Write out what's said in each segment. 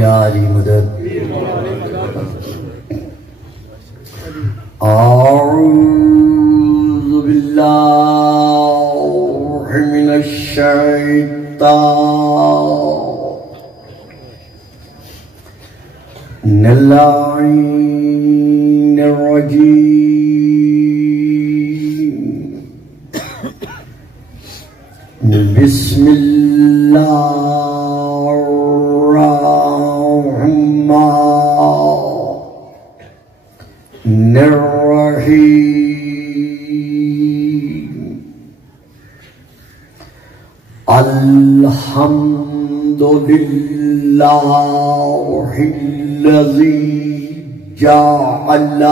یاری مدد اعوذ باللہ من الشیطان اللعین الرجیم بسم اللہ الرحمن الرحیم الحمد للہ الذی جعل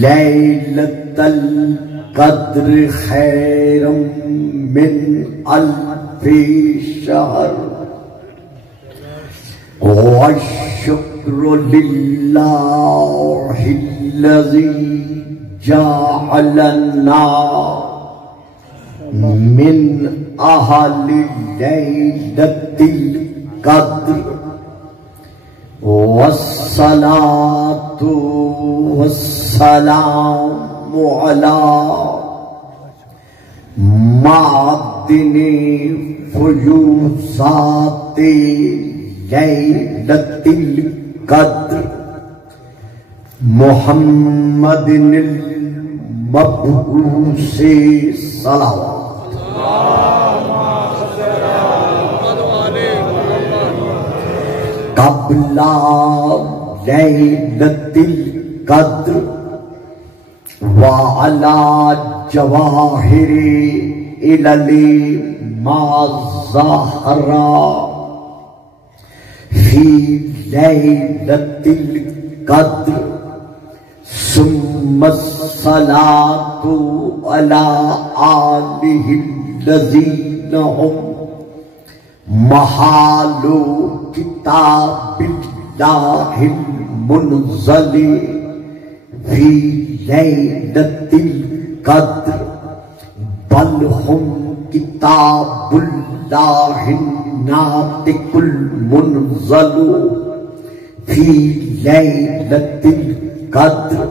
لیلۃ القدر خیر من الف شہر والشکر للہ الذی جعلنا من اہل لیلۃ القدر والصلاة والسلام علی معدن فیوضات لیلۃ القدر محمد المبعوث صلوات قبل لیلۃ القدر وعلی جواہر علل ما ظہر فی لیلۃ القدر ثم الصلاة علی آلہ الذین هم محال کتاب اللہ المنزل فی لیلۃ القدر بل هم کتاب اللہ الناطق المنزل فی لیلۃ القدر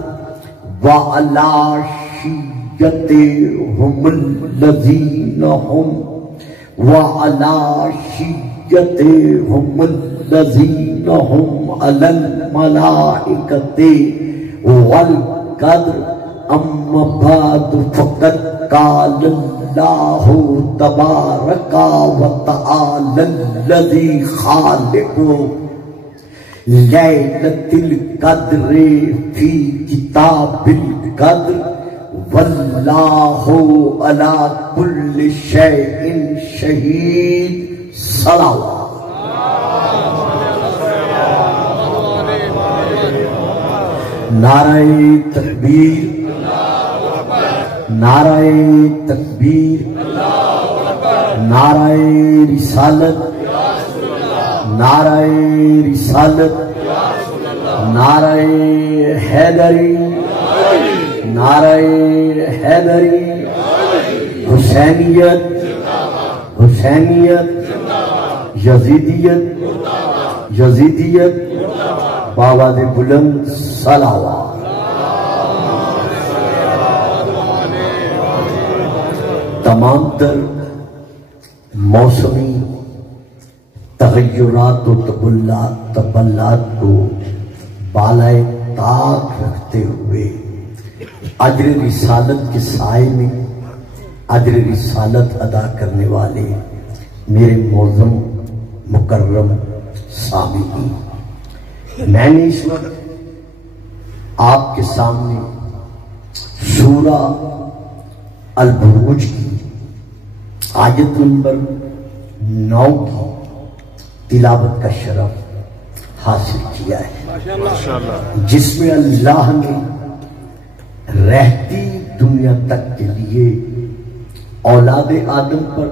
وعلی شیعتہم الذین هم وعلی شیعتہم الذین هم علی الملائکۃ والقدر اما بعد فقد قال اللہ تبارک وتعالی الذی خالق لیلۃ القدر فی کتاب القدر واللہ علی کل شیء شہید صلوات نعرہ تکبیر نعرہ تکبیر نعرہ رسالت نعرہ رسالت نعرہ حیدری نعرہ حیدری حسینیت حسینیت یزیدیت یزیدیت بابا دے بلند صلوات تمام تر موسمی تغیرات و تبلات کو بالائے طاق رکھتے ہوئے اجر رسالت کے سائے میں اجر رسالت ادا کرنے والے میرے معظم مکرم سامعین، میں نے اس وقت آپ کے سامنے سورہ البروج کی آیت نمبر 9 کی تلاوت کا شرف حاصل کیا ہے، جس میں اللہ نے رہتی دنیا تک کے لیے اولاد آدم پر،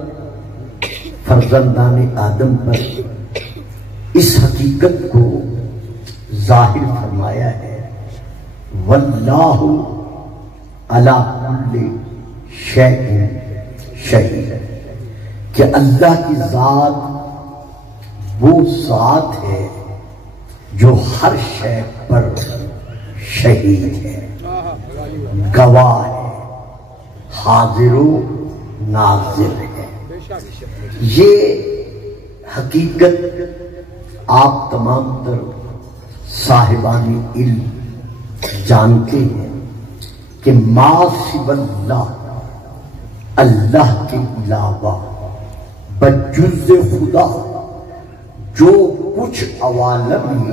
فرزندان آدم پر اس حقیقت کو ظاہر فرمایا ہے، واللہ علی کل شیء شہید، کہ اللہ کی ذات وہ ذات ہے جو ہر شے پر شہید ہے، گواہ ہے، حاضر و ناظر ہے۔ یہ حقیقت آپ تمام تر صاحبان علم جانتے ہیں کہ ما سوی اللہ، اللہ کے علاوہ بجز خدا جو کچھ عوالم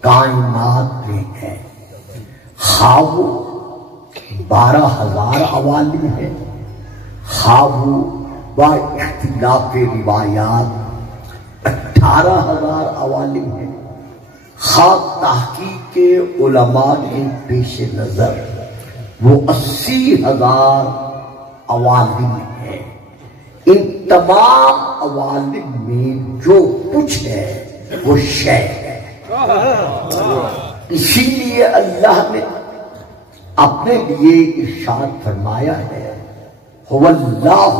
کائنات میں ہے، خواہ وہ 12,000 عوالم ہے، خواہ وہ با اختلاف روایات 18,000 عوالم ہے، خواہ تحقیق علماء کے پیش نظر وہ 80,000 عوالم ہے۔ ان تمام عوالم میں جو کچھ ہے وہ شے ہے۔ اسی لیے اللہ نے اپنے لیے ارشاد فرمایا ہے هو اللہ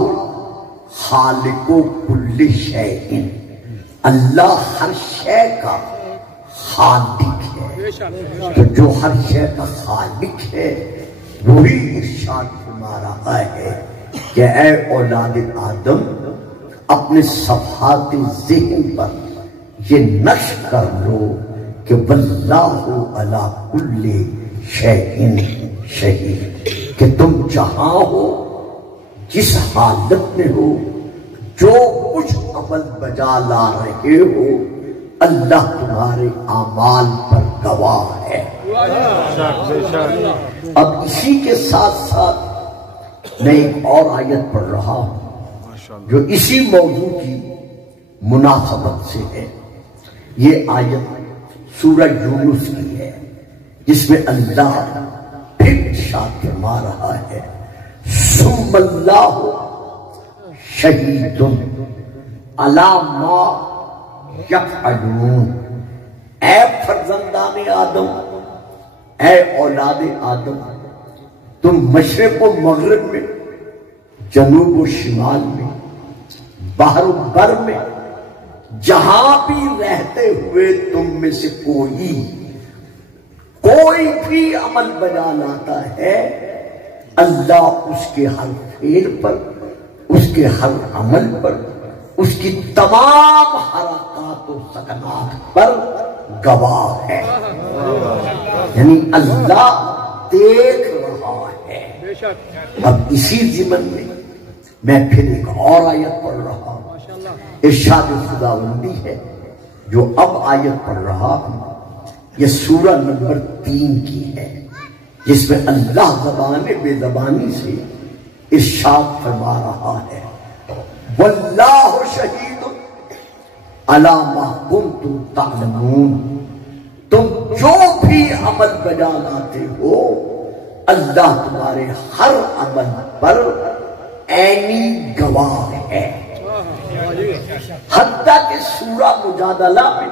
خالق کل شیء، اللہ ہر شے کا خالق ہے۔ تو جو ہر شے کا خالق ہے وہی ارشاد فرما رہا ہے کہ اے اولاد آدم، اپنے صفحات ذہن پر یہ نقش کر لو کہ واللہ علی کل شیء شہید، کہ تم جہاں ہو، جس حالت میں ہو، جو کچھ عمل بجا لا رہے ہو، اللہ تمہارے اعمال پر گواہ ہے۔ اب اسی کے ساتھ ساتھ میں ایک اور آیت پڑھ رہا ہوں جو اسی موضوع کی مناسبت سے ہے۔ یہ آیت سورہ یونس کی ہے، جس میں اللہ پھر ارشاد فرما رہا ہے ثم اللہ شہید علی ما یفعلون۔ اے فرزندان آدم، اے اولاد آدم، تم مشرق و مغرب میں، جنوب و شمال میں، بحر و بر میں، جہاں بھی رہتے ہوئے تم میں سے کوئی بھی عمل بجا لاتا ہے، اللہ اس کے ہر فعل پر، اس کے ہر عمل پر، اس کی تمام حرکات و سکنات پر گواہ ہے۔ یعنی اللہ دیکھ رہا ہے۔ اب اسی ضمن میں پھر ایک اور آیت پڑھ رہا ہوں، ارشاد خداوندی ہے جو اب آیت پڑھ رہا ہوں، یہ سورہ نمبر 3 کی ہے، جس میں اللہ زبان بے زبانی سے ارشاد فرما رہا ہے واللہ شہید علی ما کنتم تعلمون۔ تم جو بھی عمل بجا لاتے ہو، اللہ تمہارے ہر عمل پر عینی گواہ ہے۔ حتیٰ کہ سورہ مجادلہ میں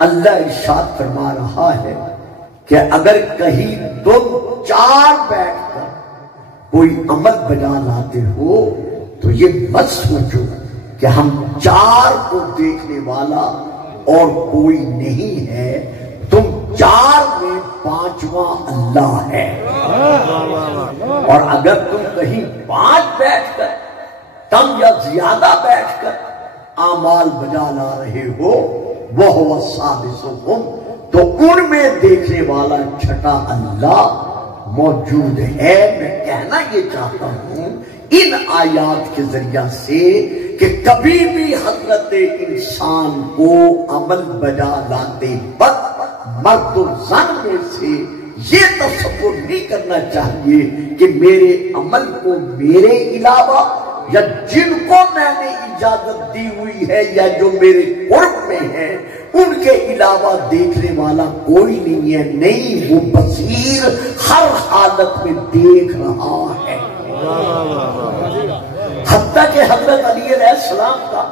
اللہ ارشاد فرما رہا ہے کہ اگر کہیں تم 4 بیٹھ کر کوئی عمل بجا لاتے ہو تو یہ مت سوچو کہ ہم 4 کو دیکھنے والا اور کوئی نہیں ہے، تم 4 میں 5واں اللہ ہے۔ اور اگر تم کہیں 5 بیٹھ کر، کم یا زیادہ بیٹھ کر اعمال بجا لا رہے ہو، وَهُوَ السَّادِسُهُمْ، تو ان میں دیکھنے والا چھٹا اللہ موجود ہے۔ میں کہنا یہ چاہتا ہوں ان آیات کے ذریعہ سے کہ کبھی بھی حضرت انسان کو عمل بجا لاتے وقت مرد و زن میں سے یہ تصور نہیں کرنا چاہیے کہ میرے عمل کو میرے علاوہ یا جن کو میں نے اجازت دی ہوئی ہے یا جو میرے قرب میں ہے ان کے علاوہ دیکھنے والا کوئی نہیں ہے۔ نہیں، وہ بصیر ہر حالت میں دیکھ رہا ہے۔ حتیٰ کہ حضرت علی علیہ السلام کا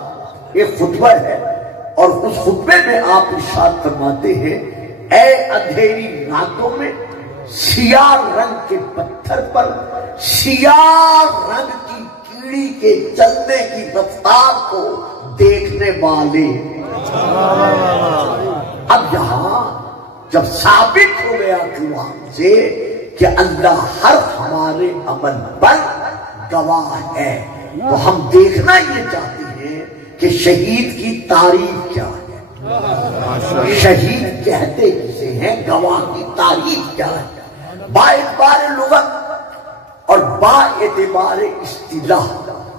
ایک خطبہ ہے اور اس خطبے میں آپ ارشاد فرماتے ہیں اے اندھیری راتوں میں سیاہ رنگ کے پتھر پر سیاہ رنگ کی کیڑی کے چلنے کی رفتار کو دیکھنے والے. اب یہاں جب ثابت ہو گیا قرآن سے کہ اللہ ہر ہمارے عمل پر گواہ ہے، تو ہم دیکھنا یہ چاہتے ہیں کہ شہید کی تعریف کیا ہے، شہید کہتے کسے ہیں، گواہ کی تعریف کیا ہے. با اعتبار لغت اور با اعتبار اصطلاح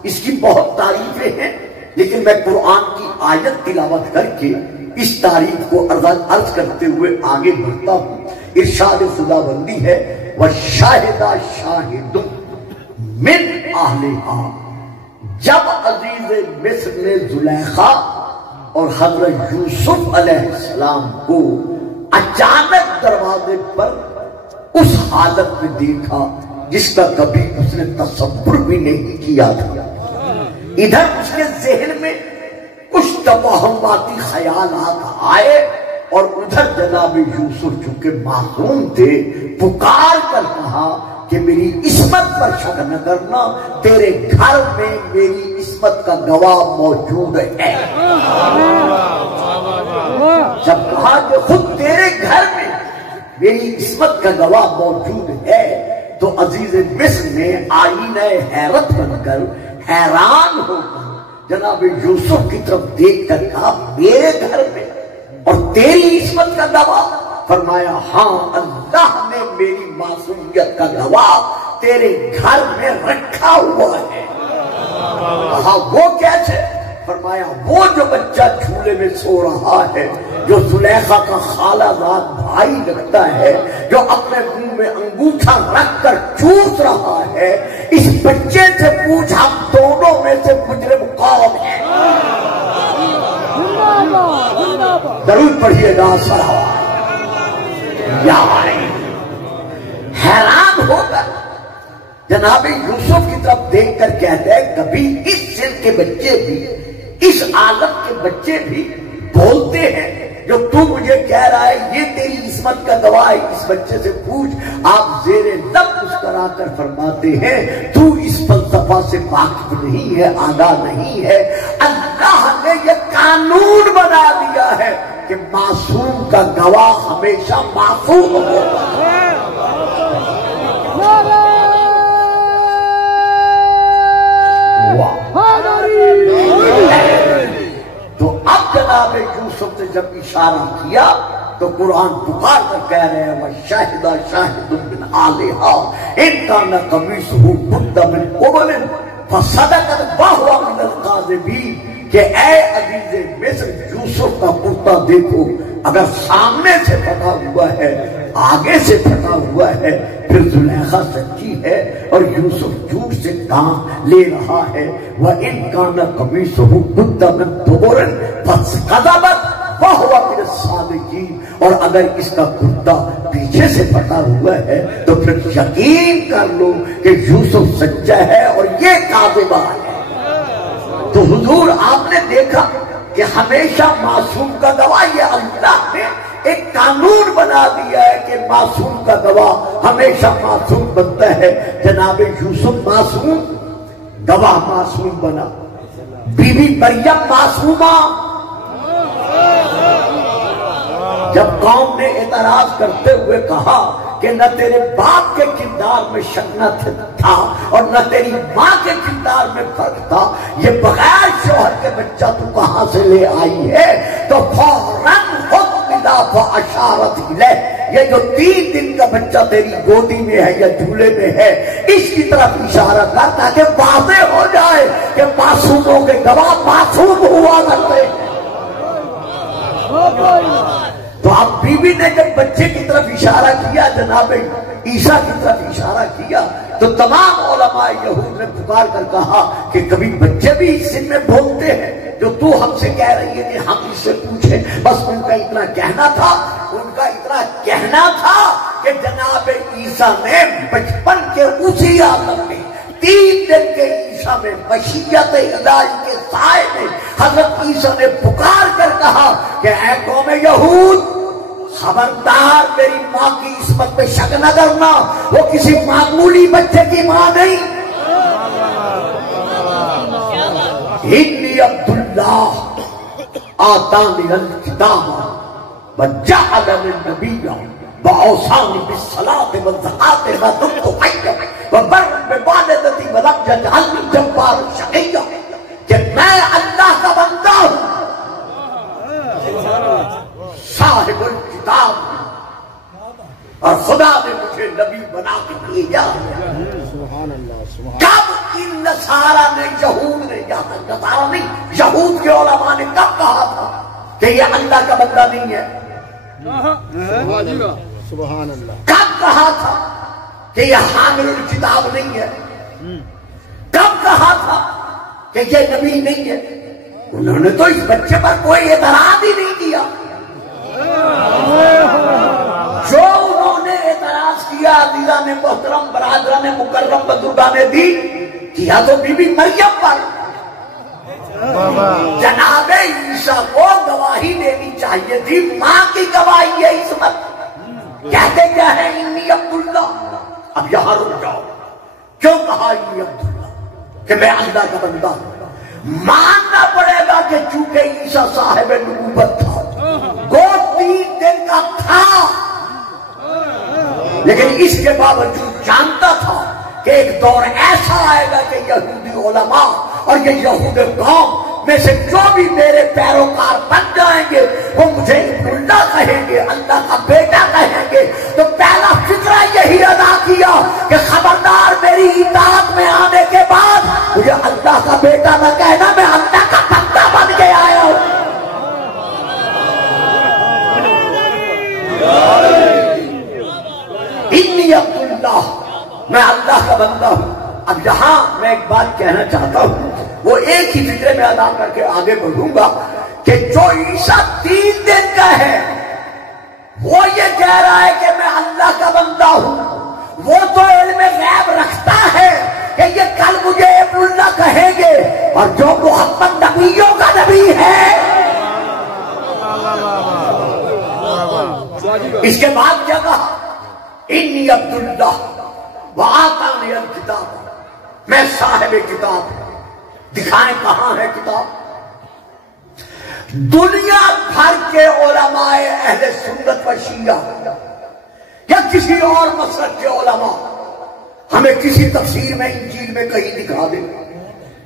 اس کی بہت تعریفیں ہیں، لیکن میں قرآن کی آیت تلاوت کر کے اس تعریف کو عرض کرتے ہوئے آگے بڑھتا ہوں. ارشاد خداوندی ہے وَشَاهِدَ شَاهِدٌ مِّنْ أَهْلِهَا. جب عزیز مصر نے زلیخا اور حضرت یوسف علیہ السلام کو اچانک دروازے پر اس حالت میں دیکھا جس کا کبھی اس نے تصور بھی نہیں کیا تھا، ادھر اس کے ذہن میں کچھ توہماتی خیالات آئے اور ادھر جناب یوسف چونکہ معصوم تھے پکار کر کہا کہ میری عصمت پر شک نہ کرنا، تیرے گھر میں میری عصمت کا گواہ موجود ہے. جب کہا کہ خود تیرے گھر میں میری عصمت کا گواہ موجود ہے تو عزیز مصر نے آئینہ حیرت بن کر حیران ہو کر جناب یوسف کی طرف دیکھ کر کہا میرے گھر میں اور تیری عصمت کا گواہ؟ فرمایا ہاں، اللہ نے میری معصومیت کا گواہ تیرے گھر میں رکھا ہوا ہے. کہا وہ کیسے؟ فرمایا وہ جو بچہ جھولے میں سو رہا ہے، جو زلیخا کا خالہ زاد بھائی لگتا ہے، جو اپنے منہ میں انگوٹھا رکھ کر چوس رہا ہے، اس بچے سے پوچھ ہم دونوں میں سے مجرم کون ہے؟ درود پڑھیے گا صلوات. یا حیران ہو کر جناب یوسف کی طرف دیکھ کر کہتے ہیں کبھی اس سن کے بچے بھی، اس عالم کے بچے بھی بولتے ہیں. جو تو مجھے کہہ رہا ہے یہ تیری عصمت کا گواہ ہے، اس بچے سے پوچھ. آپ زیر لب مسکرا کر فرماتے ہیں تو اس فلسفہ سے واقف نہیں ہے، آگاہ نہیں ہے. اللہ نے یہ قانون بنا دیا ہے کہ معصوم کا گواہ ہمیشہ معصوم ہوگا. تو اب جناب یوسف نے جب اشارہ کیا تو قرآن پکار کر کہہ رہے ہیں وَشَاهِدَ شَاهِدٌ مِّنْ أَهْلِهَا إِنْ كَانَ قَمِيصُهُ قُدَّ مِنْ قُبُلٍ فَصَدَقَتْ وَهُوَ مِنَ الْكَاذِبِينَ. کہ اے عزیز مصر یوسف کا کرتا دیکھو، اگر سامنے سے پھٹا ہوا ہے، آگے سے پھٹا ہوا ہے، پھر زلیخا سچی ہے اور یوسف جھوٹ سے کام لے رہا ہے. وَإِنْ كَانَ قَمِيصُهُ قُدَّ مِنْ دُبُرٍ فَكَذَبَتْ وَهُوَ مِنَ الصَّادِقِينَ. اور اگر اس کا کرتا پیچھے سے پھٹا ہوا ہے تو پھر یقین کر لو کہ یوسف سچا ہے اور یہ کاذبہ ہے. تو حضور آپ نے دیکھا کہ ہمیشہ معصوم کا گواہ، یہ اللہ نے ایک قانون بنا دیا ہے کہ معصوم کا گواہ ہمیشہ معصوم بنتا ہے. جناب یوسف معصوم، گواہ معصوم بنا. بی بی مریم معصومہ. جب قوم نے اعتراض کرتے ہوئے کہا کہ نہ تیرے باپ کے کردار میں شک نہ تھا اور نہ تیری ماں کے کردار میں فرق تھا، یہ بغیر شوہر کے بچہ تو کہاں سے لے آئی ہے، تو فوراً خود ملا فاشارت الیہ، یہ جو 3 دن کا بچہ تیری گودی میں ہے یا جھولے میں ہے اس کی طرف اشارہ کر تاکہ واضح ہو جائے کہ معصوموں کے گواہ معصوم ہوا کرتے ہیں. تو اب بی بی نے جب بچے کی طرف اشارہ کیا، جناب عیسیٰ کی طرف اشارہ کیا، تو تمام علماء یہود نے پکار کر کہا کہ کبھی بچے بھی اس سن میں بولتے ہیں جو تو ہم سے کہہ رہی ہے کہ ہم اس سے پوچھیں. بس ان کا اتنا کہنا تھا کہ جناب عیسیٰ نے بچپن کے اسی عالم میں 3 دن کے عیسیٰ میں مشیت الہی کے سائے میں حضرت عیسیٰ نے پکار کر کہا کہ اے قوم یہود، خبردار میری ماں کی عصمت پہ شک نہ کرنا، وہ کسی معمولی بچے کی ماں نہیں. انی عبد اللہ آتانی الکتاب وجعلنی نبیا وأوصاني بالصلاة والزكاة ما دمت حيا وبرا بوالدتي ولم يجعلني جبارا شقيا کہ میں اللہ کا بندہ ہوں، صاحب الکتاب، اور خدا نے مجھے نبی بنا کے بھیجا۔ کب ان نصارہ نے، یہود نے، نصارہ نہیں، یہود کے علماء نے کب کہا تھا کہ یہ اللہ کا بندہ نہیں ہے؟ سبحان اللہ۔ کب کہا تھا کہ یہ حامل الکتاب نہیں ہے؟ کب کہا تھا کہ یہ نبی نہیں ہے؟ انہوں نے تو اس بچے پر کوئی اعتراض ہی نہیں کیا۔ جو انہوں نے اعتراض کیا عزیزان محترم، برادران مکرم، بزرگان دین، کیا تو بی بی مریم پر۔ جناب عیسیٰ کو گواہی دینی چاہیے تھی، ماں کی گواہی ہے عصمت۔ کہتے کیا ہے؟ انی عبداللہ۔ اب یہاں رک جاؤ، کیوں کہا انی عبداللہ؟ کہ میں اللہ کا بندہ ہوں۔ ماننا پڑے گا کہ چونکہ عیسیٰ صاحب نبوت تھا، وہ 3 دن کا تھا، لیکن اس کے باوجود جانتا تھا کہ ایک دور ایسا آئے گا کہ یہودی علماء اور یہ یہود قوم میں سے جو بھی میرے پیروکار بن جائیں گے وہ مجھے اللہ کہیں گے، اللہ کا بیٹا کہیں گے۔ تو پہلا فکرہ یہی ادا کیا کہ خبردار میری اطاعت میں آنے کے بعد مجھے اللہ کا بیٹا نہ کہنا، میں اللہ کا بندہ بن کے آیا ہوں۔ انی عبداللہ، میں اللہ کا بندہ ہوں۔ اب یہاں میں ایک بات کہنا چاہتا ہوں، وہ ایک ہی فکرے میں ادا کر کے آگے بڑھوں گا کہ جو عیسیٰ 3 دن کا ہے وہ یہ کہہ رہا ہے کہ میں اللہ کا بندہ ہوں، وہ تو علم غیب رکھتا ہے کہ یہ کل مجھے ابن اللہ کہیں گے، اور جو محمد نبیوں کا نبی ہے۔ اس کے بعد کیا کہا؟ انی عبداللہ وآتانی الکتاب، میں صاحب کتاب۔ دکھائیں کہاں ہے کتاب؟ دنیا بھر کے علماء اہل سنت و شیعہ یا کسی اور مسلک کے علماء ہمیں کسی تفسیر میں انجیل میں کہیں دکھا دیں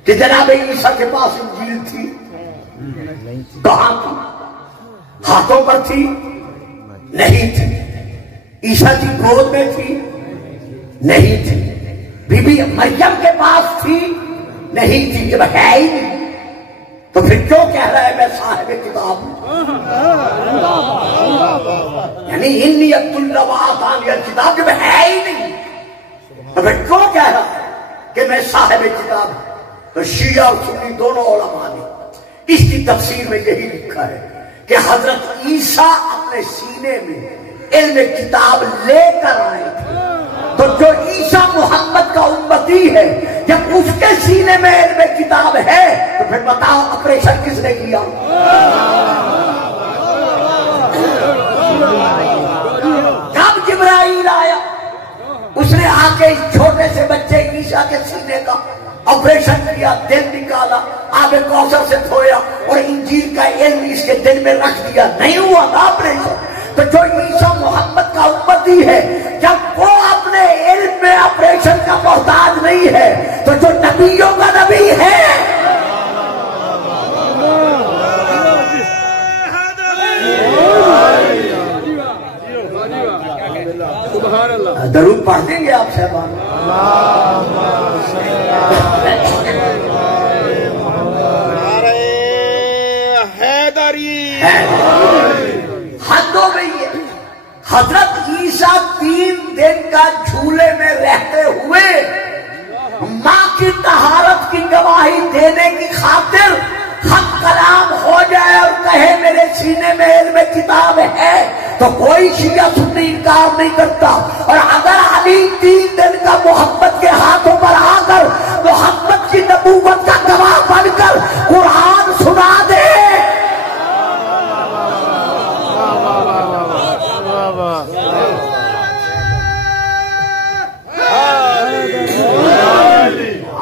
کہ جناب عیسیٰ کے پاس انجیل تھی؟ کہاں تھی؟ ہاتھوں پر تھی؟ نہیں تھی۔ عیسیٰ کی گود میں تھی؟ نہیں تھی۔ بی بی مریم کے پاس تھی؟ نہیں تھی۔ جب ہے ہی نہیں تو پھر کیوں کہہ رہا ہے میں صاحب کتاب ہوں؟ یعنی انی عبداللہ وآتانی الکتاب جب ہے ہی نہیں تو پھر کیوں کہہ رہا ہے کہ میں صاحب کتاب ہوں؟ تو شیعہ اور سنی دونوں علماء نے اس کی تفسیر میں یہی لکھا ہے کہ حضرت عیسیٰ اپنے سینے میں علم کتاب لے کر آئے تھے، تو جو عیسیٰ محمد کا امتی ہے جب اس کے سینے میں علم کتاب ہے تو پھر بتاؤ آپریشن کس نے کیا؟ کب جبرائیل آیا؟ اس نے آ کے چھوٹے سے بچے عیسیٰ کے سینے کا آپریشن کیا، دل نکالا، آب کوثر سے دھویا اور انجیل کا علم اس کے دل میں رکھ دیا۔ نہیں ہوا نا آپریشن؟ تو جو عیسیٰ محمد کا امتی ہے جب وہ اپنے علم میں آپریشن کا محتاج نہیں ہے تو جو نبیوں کا نبی ہے درود پڑھ دیں گے آپ صاحبان؟ حد ہو گئی ہے۔ حضرت عیسیٰ 3 دن کا جھولے میں رہتے ہوئے ماں کی طہارت کی گواہی دینے کی خاطر حق کلام ہو جائے اور کہے میرے سینے میں علم کتاب ہے تو کوئی شیعہ سنی انکار نہیں کرتا۔ اور اگر علی 3 دن کا محمد کے ہاتھوں پر آ کر محمد کی نبوت کا گواہ بن کر قرآن سنا دے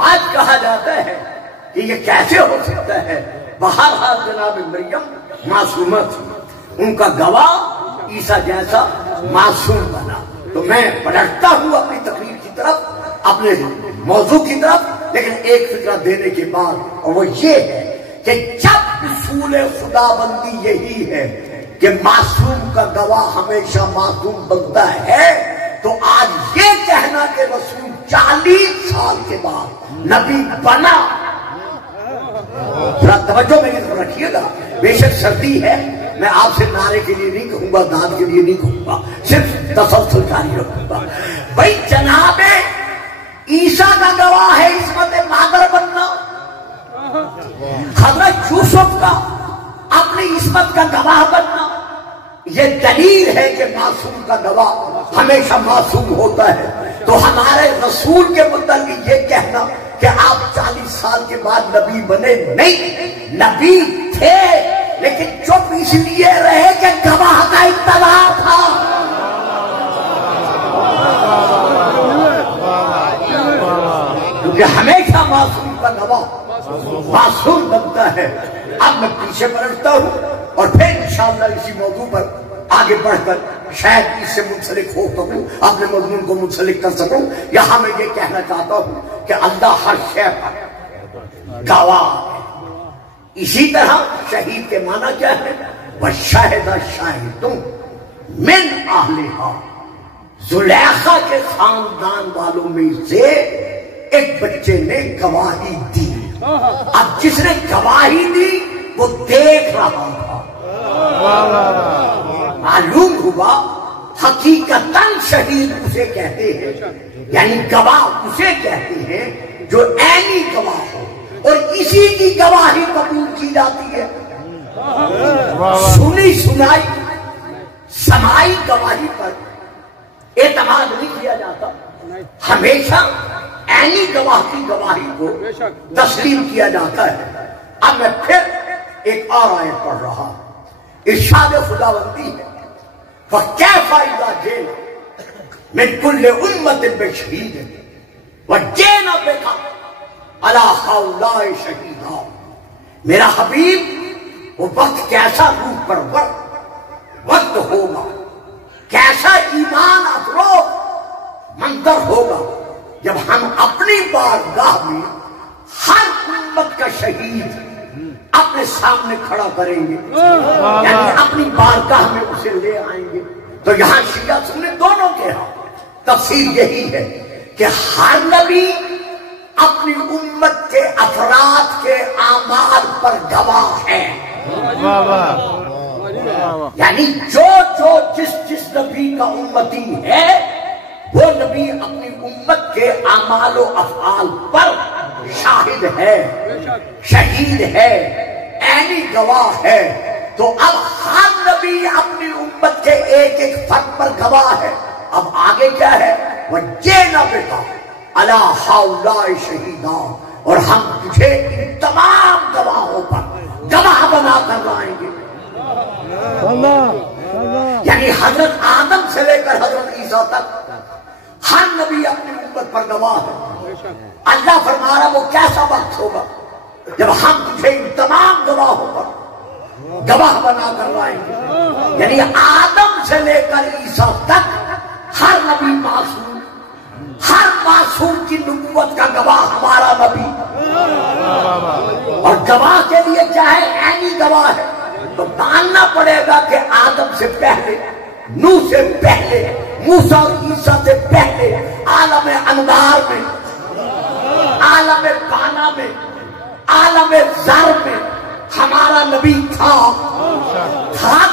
آج کہا جاتا ہے کہ یہ کیسے ہو سکتا ہے؟ وہاں میں مریم معصومہ تھی، ان کا گواہ عیسیٰ جیسا معصوم بنا۔ تو میں پلٹتا ہوں اپنی تقریر کی طرف، اپنے موضوع کی طرف، لیکن ایک فکرہ دینے کے بعد، اور وہ یہ ہے کہ جب اصول خدا بندی یہی ہے کہ معصوم کا گواہ ہمیشہ معصوم بنتا ہے، تو آج یہ کہنا کہ رسول 40 سال کے بعد نبی بنا، ذرا توجہ میری طرف رکھیے گا۔ بے شک سردی ہے، میں آپ سے نعرے کے لیے نہیں کہوں گا، داد کے لیے نہیں کہوں گا، صرف تسلسل جاری رکھوں گا۔ بھائی جناب عیسیٰ کا گواہ ہے عصمت مادر بننا، حضرت یوسف کا اپنی عصمت کا گواہ بننا، یہ دلیل ہے کہ معصوم کا گواہ ہمیشہ معصوم ہوتا ہے۔ تو ہمارے رسول کے متعلق یہ کہنا کہ آپ 40 سال کے بعد نبی بنے، نہیں، نبی تھے لیکن چپ اس لیے رہے کہ گواہ کا اتباع تھا۔ کیونکہ ہمیشہ معصوم کا گواہ معصوم بنتا ہے۔ اب میں پیچھے پلٹتا ہوں اور پھر انشاءاللہ اسی موضوع پر آگے بڑھ کر شاید اس سے منسلک ہو سکوں، اپنے مضمون کو منسلک کر سکوں۔ یہاں میں یہ کہنا چاہتا ہوں کہ اللہ ہر شے پر گواہ ہے۔ اسی طرح شہید کے معنی کیا ہے؟ وَشَهِدَ شَاهِدٌ مِّنْ أَهْلِهَا، زلیخا کے خاندان والوں میں سے ایک بچے نے گواہی دی۔ اب جس نے گواہی دی وہ دیکھ رہا تھا، معلوم ہوا حقیقتاً شہید اسے کہتے ہیں، یعنی گواہ اسے کہتے ہیں جو عینی گواہ ہو، اور اسی کی گواہی قبول کی جاتی ہے۔ سنی سنائی سمائی گواہی پر اعتماد نہیں کیا جاتا، ہمیشہ عینی گواہ کی گواہی کو تسلیم کیا جاتا ہے۔ اب میں پھر ایک اور آیت پڑھ رہا، ارشاد خداوندی ہے فَكَيْفَ إِذَا جِئْنَا مِنْ كُلِّ أُمَّةٍ بِشَهِيدٍ وَجِئْنَا بِكَ عَلَىٰ هَؤُلَاءِ شَهِيدًا۔ میرا حبیب وہ وقت کیسا روح پرور وقت ہوگا، کیسا ایمان افروز منظر ہوگا جب ہم اپنی بارگاہ میں ہر امت کا شہید اپنے سامنے کھڑا کریں گے، یعنی اپنی بارگاہ میں اسے لے آئیں گے۔ تو یہاں شیعہ سنی دونوں کے ہاں تفسیر یہی ہے کہ ہر نبی اپنی امت کے افراد کے اعمال پر گواہ ہے، یعنی جو جس نبی کا امتی ہے وہ نبی اپنی امت کے اعمال و افعال پر شاہد ہے، شہید ہے، عینی گواہ ہے۔ تو اب ہر نبی اپنی امت کے ایک ایک فرد پر گواہ ہے۔ اب آگے کیا ہے؟ وَجِئْنَا بِكَ عَلَىٰ هَؤُلَاءِ شَهِيدًا، اور ہم تجھے ان تمام گواہوں پر گواہ بنا کر لائیں گے۔ یعنی حضرت آدم سے لے کر حضرت عیسیٰ تک ہر نبی اپنی امت پر گواہ ہے۔ اللہ فرما رہا وہ کیسا وقت ہوگا جب ہم تجھے ان تمام گواہوں پر گواہ بنا کر لائیں گے، یعنی آدم سے لے کر عیسیٰ تک ہر نبی معصوم، ہر معصوم کی نبوت کا گواہ ہمارا نبی، اور گواہ کے لیے چاہے عینی گواہ ہے تو ماننا پڑے گا کہ آدم سے پہلے، نوح سے پہلے، موسیٰ اور عیسیٰ سے پہلے عالم انوار میں، عالم بانا میں، عالم ذر میں ہمارا نبی تھا۔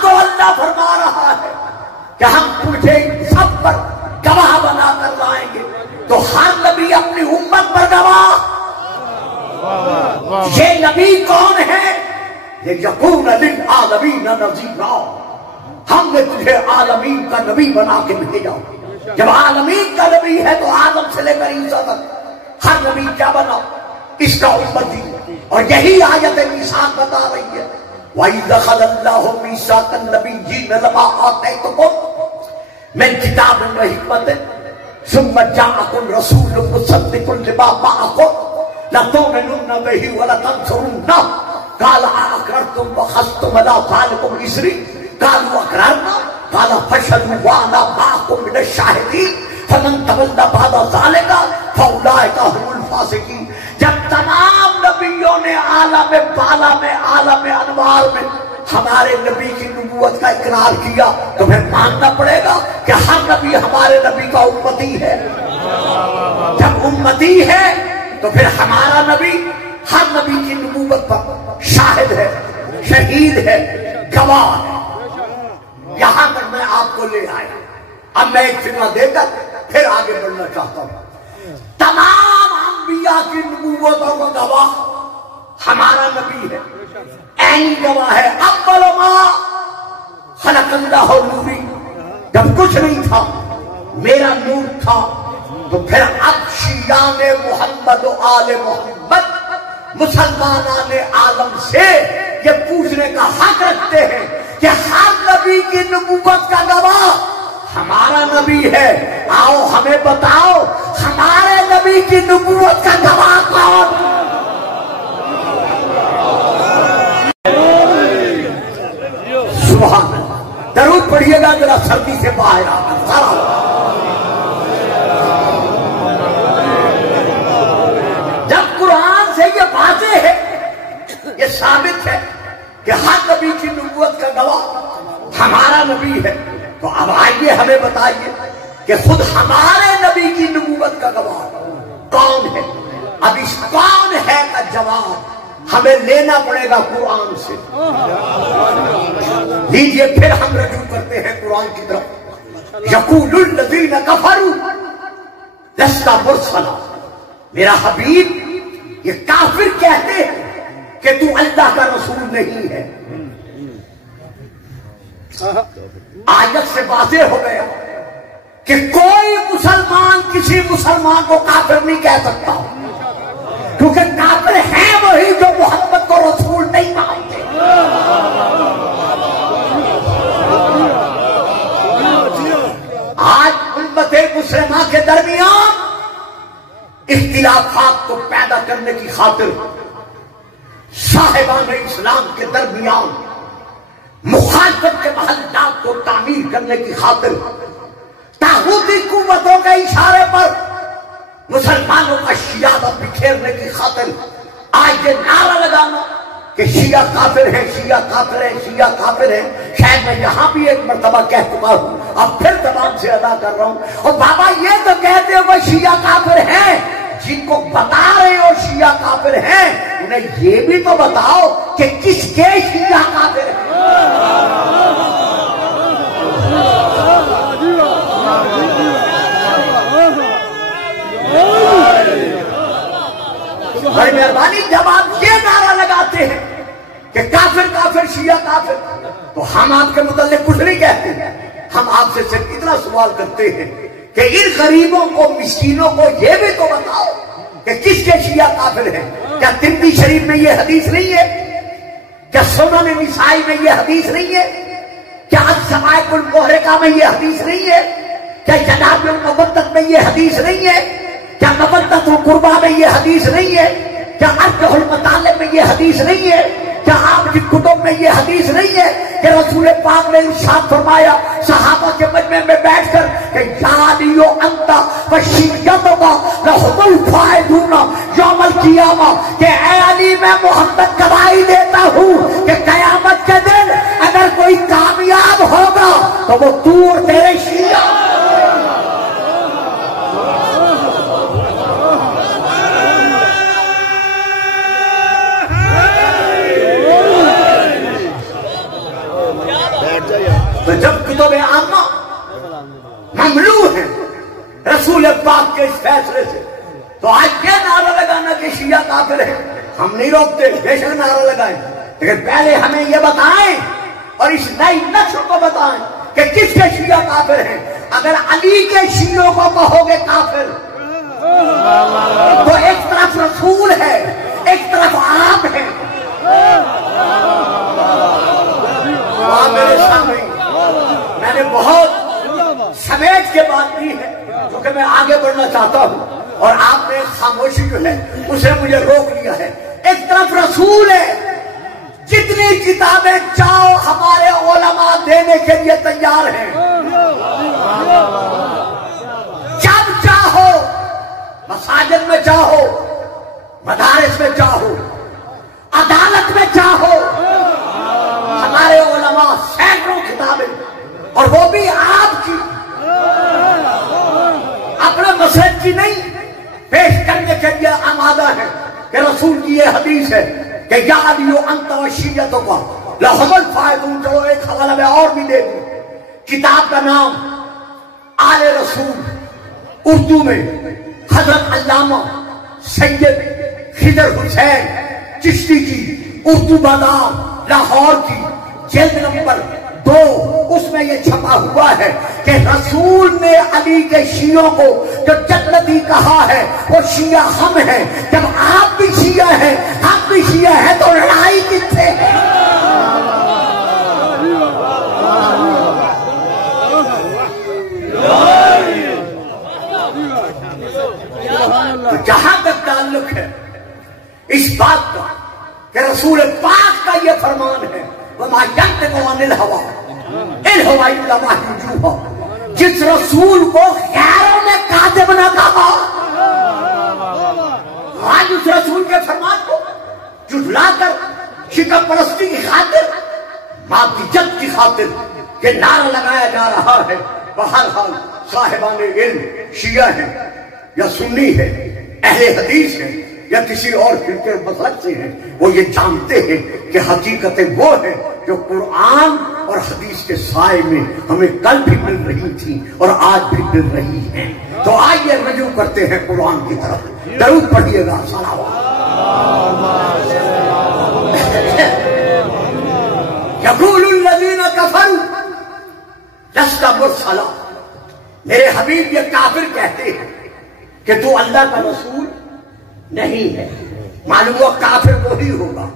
تو اللہ فرما رہا ہے کہ ہم تجھے سب پر گواہ بنا کر لائیں گے۔ تو ہر نبی اپنی امت پر گواہ۔ یہ نبی کون ہے؟ یکون للعالمین نذیرا، ہم نے تجھے عالمین کا نبی بنا کے بھیجا۔ جب عالمین کا نبی ہے تو آدم سے لے کر عیسیٰ تک ہر نبی کیا بنا؟ اس کا امتی۔ اور یہی آیت میثاق بتا رہی ہے وَإِذْ أَخَذَ اللَّهُ مِيثَاقَ النَّبِيِّينَ لَمَا آتَيْتُكُم مِّن كِتَابٍ وَحِكْمَةٍ ثُمَّ جَاءَكُمْ رَسُولٌ مُّصَدِّقٌ لِّمَا مَعَكُمْ لَتُؤْمِنُنَّ بِهِ وَلَتَنصُرُنَّهُ قال اقررتم واخذتم على ذلكم اسری قالوا اقررنا قال فاشهدوا وانا معكم من الشاهدين فمن تولى بعد ذلك فاولئك هم الفاسقين. جب تمام نبیوں نے عالم بالا میں عالم انوار میں ہمارے نبی کی نبوت کا اقرار کیا تو پھر ماننا پڑے گا کہ ہر نبی ہمارے نبی کا امتی ہے. جب امتی ہے تو پھر ہمارا نبی ہر نبی کی نبوت پر شاہد ہے، شہید ہے، گواہ ہے. یہاں تک میں آپ کو لے آیا. اب میں ایک فکرہ دے کر پھر آگے بڑھنا چاہتا ہوں. تمام انبیاء کی نبوتوں کا گواہ ہمارا نبی ہے، عین گواہ ہے. اول ما خلق اللہ نوری، جب کچھ نہیں تھا میرا نور تھا. تو پھر اب شیعان محمد و آل محمد مسلمانان عالم سے یہ پوچھنے کا حق رکھتے ہیں کہ ہر نبی کی نبوت کا گواہ ہمارا نبی ہے. آؤ ہمیں بتاؤ ہمارے نبی کی نبوت کا گواہ کون؟ سبحان اللہ. درود پڑھیے گا ذرا سردی سے باہر آ کر سارا. جب قرآن سے یہ واضح ہے، یہ ثابت ہے کہ ہر نبی کی نبوت کا گواہ ہمارا نبی ہے، تو اب آئیے ہمیں بتائیے کہ خود ہمارے نبی کی نبوت کا گواہ کون ہے. اب اس کون ہے کا جواب ہمیں لینا پڑے گا قرآن سے. لیجئے پھر ہم رجوع کرتے ہیں قرآن کی طرف. یقول الذین کفروا لست مرسلا. میرا حبیب یہ کافر کہتے ہیں کہ تو اللہ کا رسول نہیں ہے. آیت سے واضح ہو گیا کہ کوئی مسلمان کسی مسلمان کو کافر نہیں کہہ سکتا، کیونکہ کافر ہیں وہی جو محمد کو رسول نہیں مانتے. آج امت مسلمہ کے درمیان اختلافات کو پیدا کرنے کی خاطر صاحبان اسلام کے درمیان مخالفت کے محلات کو تعمیر کرنے کی خاطر طاغوتی قوتوں کے اشارے پر مسلمانوں کا شیعہ بکھیرنے کی خاطر آج یہ نعرہ لگانا کہ شیعہ کافر ہیں، شیعہ کافر ہیں، شیعہ کافر ہیں. شاید میں یہاں بھی ایک مرتبہ کہہ چکا ہوں، اب پھر زبان سے ادا کر رہا ہوں. اور بابا یہ تو کہتے ہو شیعہ کافر ہیں، جن کو بتا رہے ہو شیعہ کافر ہیں انہیں یہ بھی تو بتاؤ کہ کس کے شیعہ کافر ہیں. بڑی مہربانی. جب آپ یہ نعرہ لگاتے ہیں کہ کافر کافر شیعہ کافر، تو ہم آپ کے متعلق کچھ نہیں کہتے ہیں. ہم آپ سے صرف اتنا سوال کرتے ہیں کہ ان غریبوں کو، مسکینوں کو یہ بھی تو بتاؤ کہ کس کے شیعہ کافر ہیں. کیا ترمذی شریف میں یہ حدیث نہیں ہے؟ کیا سنن نسائی میں یہ حدیث نہیں ہے؟ کیا السمائق المحرقہ میں یہ حدیث نہیں ہے؟ کیا جناب المودت میں یہ حدیث نہیں ہے؟ کیا مودت القربہ میں یہ حدیث نہیں ہے؟ کیا ارجح المطالب میں یہ حدیث نہیں ہے؟ کیا آپ کی کتب میں یہ حدیث نہیں ہے کہ رسول پاک نے ارشاد فرمایا صحابہ کے مجمع میں بیٹھ کر کہ یا علیو انت وشیعتک لہم الفائزون یوم القیامہ، کہ اے علی میں محمد گواہی دیتا ہوں کہ قیامت کے دن اگر کوئی کامیاب ہوگا تو وہ تو اور تیرے شیعہ. تو جب کتب عامہ مملو ہیں رسول پاک کے اس فیصلے سے، تو آج یہ نعرہ لگانا کہ شیعہ کافر ہے ہم نہیں روکتے، بے شک نعرہ لگائیں، لیکن پہلے ہمیں یہ بتائیں اور اس نئی نسل کو بتائیں کہ کس کے شیعہ کافر ہیں. اگر علی کے شیعوں کو کہو گے کافر تو ایک طرف رسول ہے ایک طرف آپ ہیں. میرے سامنے میں نے بہت سمیٹ کے بات کی ہے کیونکہ میں آگے بڑھنا چاہتا ہوں اور آپ نے خاموشی جو ہے اسے مجھے روک لیا ہے. ایک طرف رسول ہے جتنی کتابیں چاہو ہمارے علماء دینے کے لیے تیار ہیں. جب چاہو، مساجد میں چاہو، مدارس میں چاہو، عدالت میں چاہو، ہمارے علماء سینکڑوں کتابیں، اور وہ بھی آپ کی، اپنے مسجد کی نہیں، پیش کرنے کے لیے آمادہ ہے کہ رسول کی یہ حدیث ہے کہ یا علیو انت و شیعتک لہم الفائزون. جو ایک حوالہ میں اور بھی دے دوں، کتاب کا نام آل رسول، اردو میں حضرت علامہ سید خضر حسین چشتی کی، اردو بازار لاہور کی، جلد نمبر 2، اس میں یہ چھپا ہوا ہے کہ رسول نے علی کے شیعوں کو جو جنتی کہا ہے وہ شیعہ ہم ہیں. جب آپ بھی شیعہ ہیں، ہم بھی شیعہ ہیں، تو لڑائی کس سے ہے؟ تو جہاں تک تعلق ہے اس بات کا کہ رسول پاک کا یہ فرمان ہے وَمَا يَنْطِقُ عَنِ الْهَوَىٰ إِنْ هُوَ إِلَّا وَحْيٌ يُوحَىٰ. جس رسول کو غیروں نے کاذب نہ کہا، آج اس رسول کے فرمان کو جھٹلا کر شکم پرستی کی خاطر، مادیت کی خاطر یہ نعرہ لگایا جا رہا ہے. بہرحال صاحبان علم شیعہ ہیں یا سنی ہے، اہل حدیث ہے یا کسی اور فرقے مذہب سے ہیں، وہ یہ جانتے ہیں کہ حقیقتیں وہ ہیں جو قرآن اور حدیث کے سائے میں ہمیں کل بھی مل رہی تھی اور آج بھی مل رہی ہیں. تو آئیے رجوع کرتے ہیں قرآن کی طرف. درود پڑھیے گا. صلوات. یقول الذین کفروا لست مرسلا. میرے حبیب یہ کافر کہتے ہیں کہ تو اللہ کا رسول نہیں ہے. معلوم ہوا کافر وہی ہوگا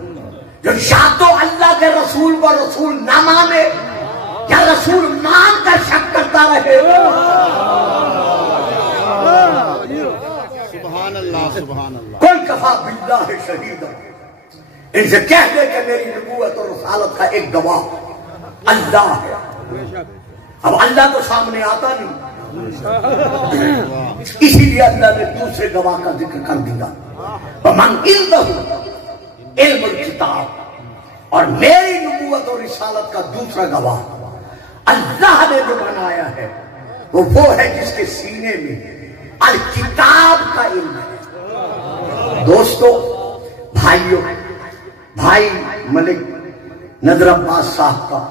جو یا تو اللہ کے رسول کو رسول نہ مانے یا رسول مان کر شک کرتا رہے. سبحان اللہ سبحان اللہ. قل کفی باللہ شہیدا. ان سے کہہ دے کہ میری نبوت اور رسالت کا ایک گواہ اللہ ہے. اب اللہ تو سامنے آتا نہیں، اسی لیے اللہ نے دوسرے گواہ کا ذکر کر دیا. وَمَنْ عِنْدَهُ علم الکتاب. اور میری نبوت اور رسالت کا دوسرا گواہ اللہ نے جو بنایا ہے وہ ہے جس کے سینے میں الکتاب کا علم ہے. دوستو، بھائیوں، بھائی ملک نذر عباس صاحب کا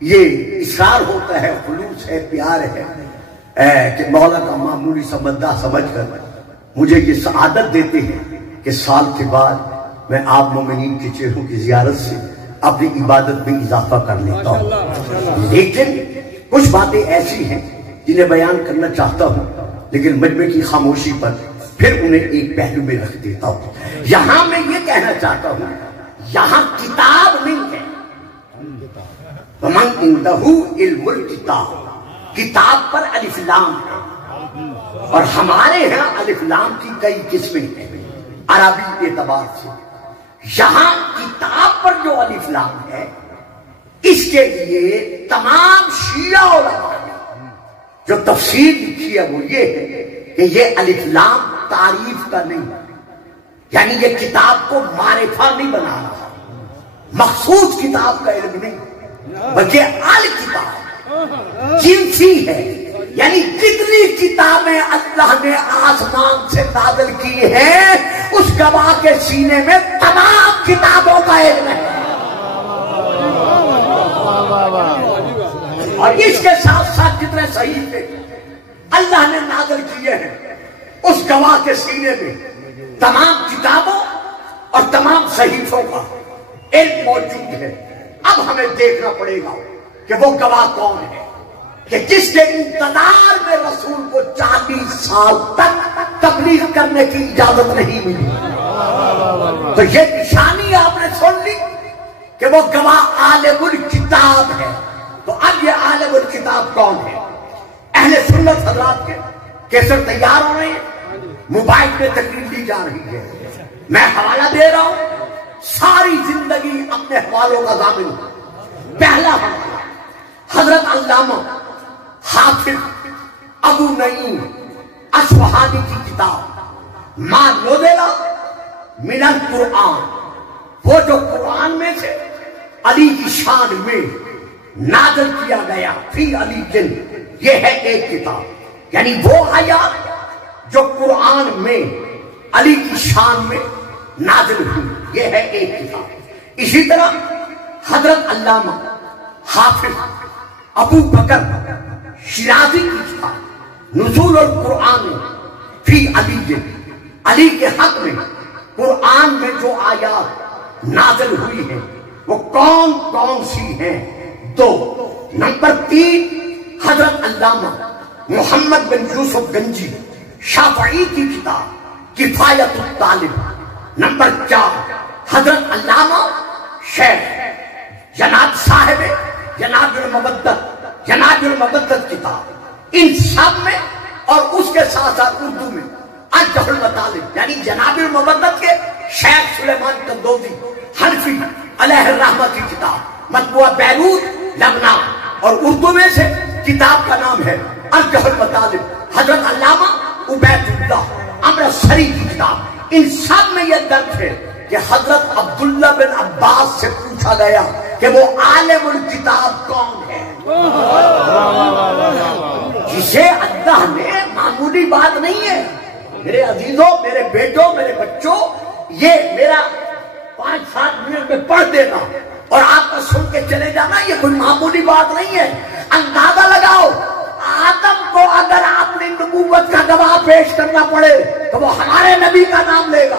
یہ اصرار ہوتا ہے، خلوص ہے، پیار ہے کہ مولا کا معمولی سا بندہ سمجھ کر مجھے یہ سعادت دیتے ہیں کہ سال کے بعد میں آپ مومنین کے چہروں کی زیارت سے اپنی عبادت میں اضافہ کر لیتا ہوں. لیکن کچھ باتیں ایسی ہیں جنہیں بیان کرنا چاہتا ہوں، لیکن مجمع کی خاموشی پر پھر انہیں ایک پہلو میں رکھ دیتا ہوں. یہاں میں یہ کہنا چاہتا ہوں، یہاں کتاب نہیں ہے. وَمَنْ عِنْدَهُ علم الکتاب. کتاب پر الف لام ہے، اور ہمارے ہاں الف لام کی کئی قسمیں ہیں عربی اعتبار سے. یہاں کتاب پر جو الف لام ہے اس کے لیے تمام شیعہ علماء نے جو تفسیر لکھی ہے وہ یہ ہے کہ یہ الف لام تعریف کا نہیں ہے، یعنی یہ کتاب کو معرفہ نہیں بنا رہا، مخصوص کتاب کا علم نہیں، بلکہ الکتاب جنسی ہے. یعنی جتنی کتابیں اللہ نے آسمان سے نازل کی ہیں اس گواہ کے سینے میں تمام کتابوں کا علم ہے. اور اس کے ساتھ ساتھ جتنے صحیفے اللہ نے نازل کیے ہیں اس گواہ کے سینے میں تمام کتابوں اور تمام صحیفوں کا علم موجود ہے. اب ہمیں دیکھنا پڑے گا کہ وہ گواہ کون ہے کہ جس کے انتظار میں رسول کو 40 سال تک تبلیغ کرنے کی اجازت نہیں ملی. تو یہ نشانی آپ نے سن لی کہ وہ گواہ عالم الکتاب ہے. تو اب یہ عالم الکتاب کون ہے؟ اہل سنت حضرات کے کیسر تیار ہو رہے ہیں، موبائل پہ تقریر دی جا رہی ہے، میں حوالہ دے رہا ہوں، ساری زندگی اپنے حوالوں کا ضامن. پہلا حوالہ حضرت علامہ حافظ ابو نعیم اصفہانی کی کتاب ما نزل من القرآن، وہ جو قرآن میں سے علی کی شان میں نازل کیا گیا فی علی جن، یہ ہے ایک کتاب. یعنی وہ آیات جو قرآن میں علی کی شان میں نازل ہوئی، یہ ہے ایک کتاب. اسی طرح حضرت علامہ حافظ ابو بکر شیرازی کی کتاب نزول القرآن فی علی جن، علی کے حق میں قرآن میں جو آیات نازل ہوئی ہیں وہ کون کون سی ہیں؟ دو. نمبر 3 حضرت علامہ محمد بن یوسف گنجی شافعی کی کتاب کفایت الطالب. نمبر 4 حضرت علامہ شیخ جناب صاحب جناب المبدت کتاب. ان سب میں اور اس کے ساتھ ساتھ اردو میں انجح المطالب یعنی جناب المبدت کے شیخ سلیمان قندوزی حنفی علیہ الرحمہ کی کتاب مطبوعہ بیروت لبنان، اور اردو میں سے کتاب کا نام ہے انجح المطالب حضرت علامہ عبید اللہ امرتسری کی کتاب. ان سب میں یہ درج ہے کہ حضرت عبداللہ بن عباس سے پوچھا گیا کہ وہ عالم الکتاب کون ہے، جسے اللہ نے معمولی بات نہیں ہے. میرے عزیزوں، میرے بیٹوں، میرے بچوں، یہ میرا 5-7 منٹ میں پڑھ دینا اور آپ کا سن کے چلے جانا یہ کوئی معمولی بات نہیں ہے. اندازہ لگاؤ، آدم کو اگر اپنی نبوت کا گواہ پیش کرنا پڑے تو وہ ہمارے نبی کا نام لے گا.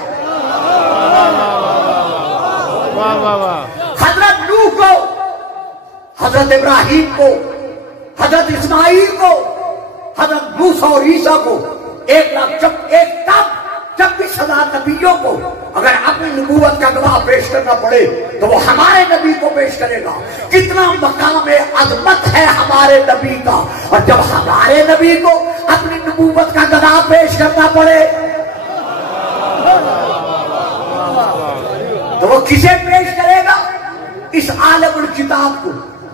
حضرت نوح کو، حضرت ابراہیم کو، حضرت اسماعیل کو، حضرت موسیٰ اور عیسیٰ کو 1,26,000 نبیوں کو اگر اپنی نبوت کا گواہ پیش کرنا پڑے تو وہ ہمارے نبی کو پیش کرے گا. کتنا مقام عظمت ہے ہمارے نبی کا. اور جب ہمارے نبی کو اپنی نبوت کا گواہ پیش کرنا پڑے تو وہ کسے پیش کرے گا؟ اس عالم الکتاب کو.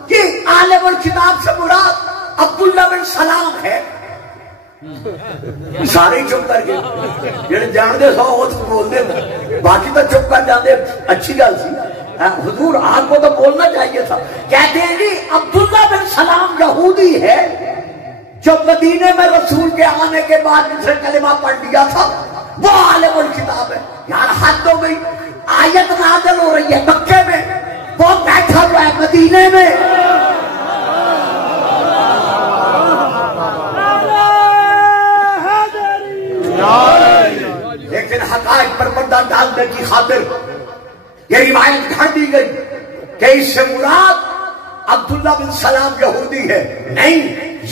کہ عالم الکتاب سے مراد عبداللہ بن سلام ہے. سارے چپ کر کے جڑے جانتے سو بول دے، باقی تو چپ کر جاتے. اچھی گل سی، حضور آپ کو تو بولنا چاہیے تھا. کہتے ہیں جی عبداللہ بن سلام یہودی ہے جو مدینے میں رسول کے آنے کے بعد جس نے کلمہ پڑھ لیا تھا، وہ عالم الکتاب ہے. یار حد ہو گئی، آیت نازل ہو رہی ہے مکے میں، وہ بیٹھا ہوا ہے مدینے میں. لیکن حقائق پر پردہ ڈالنے کی خاطر یہ روایت گھڑ دی گئی کہ اس سے مراد عبداللہ بن سلام یہودی ہے. نہیں،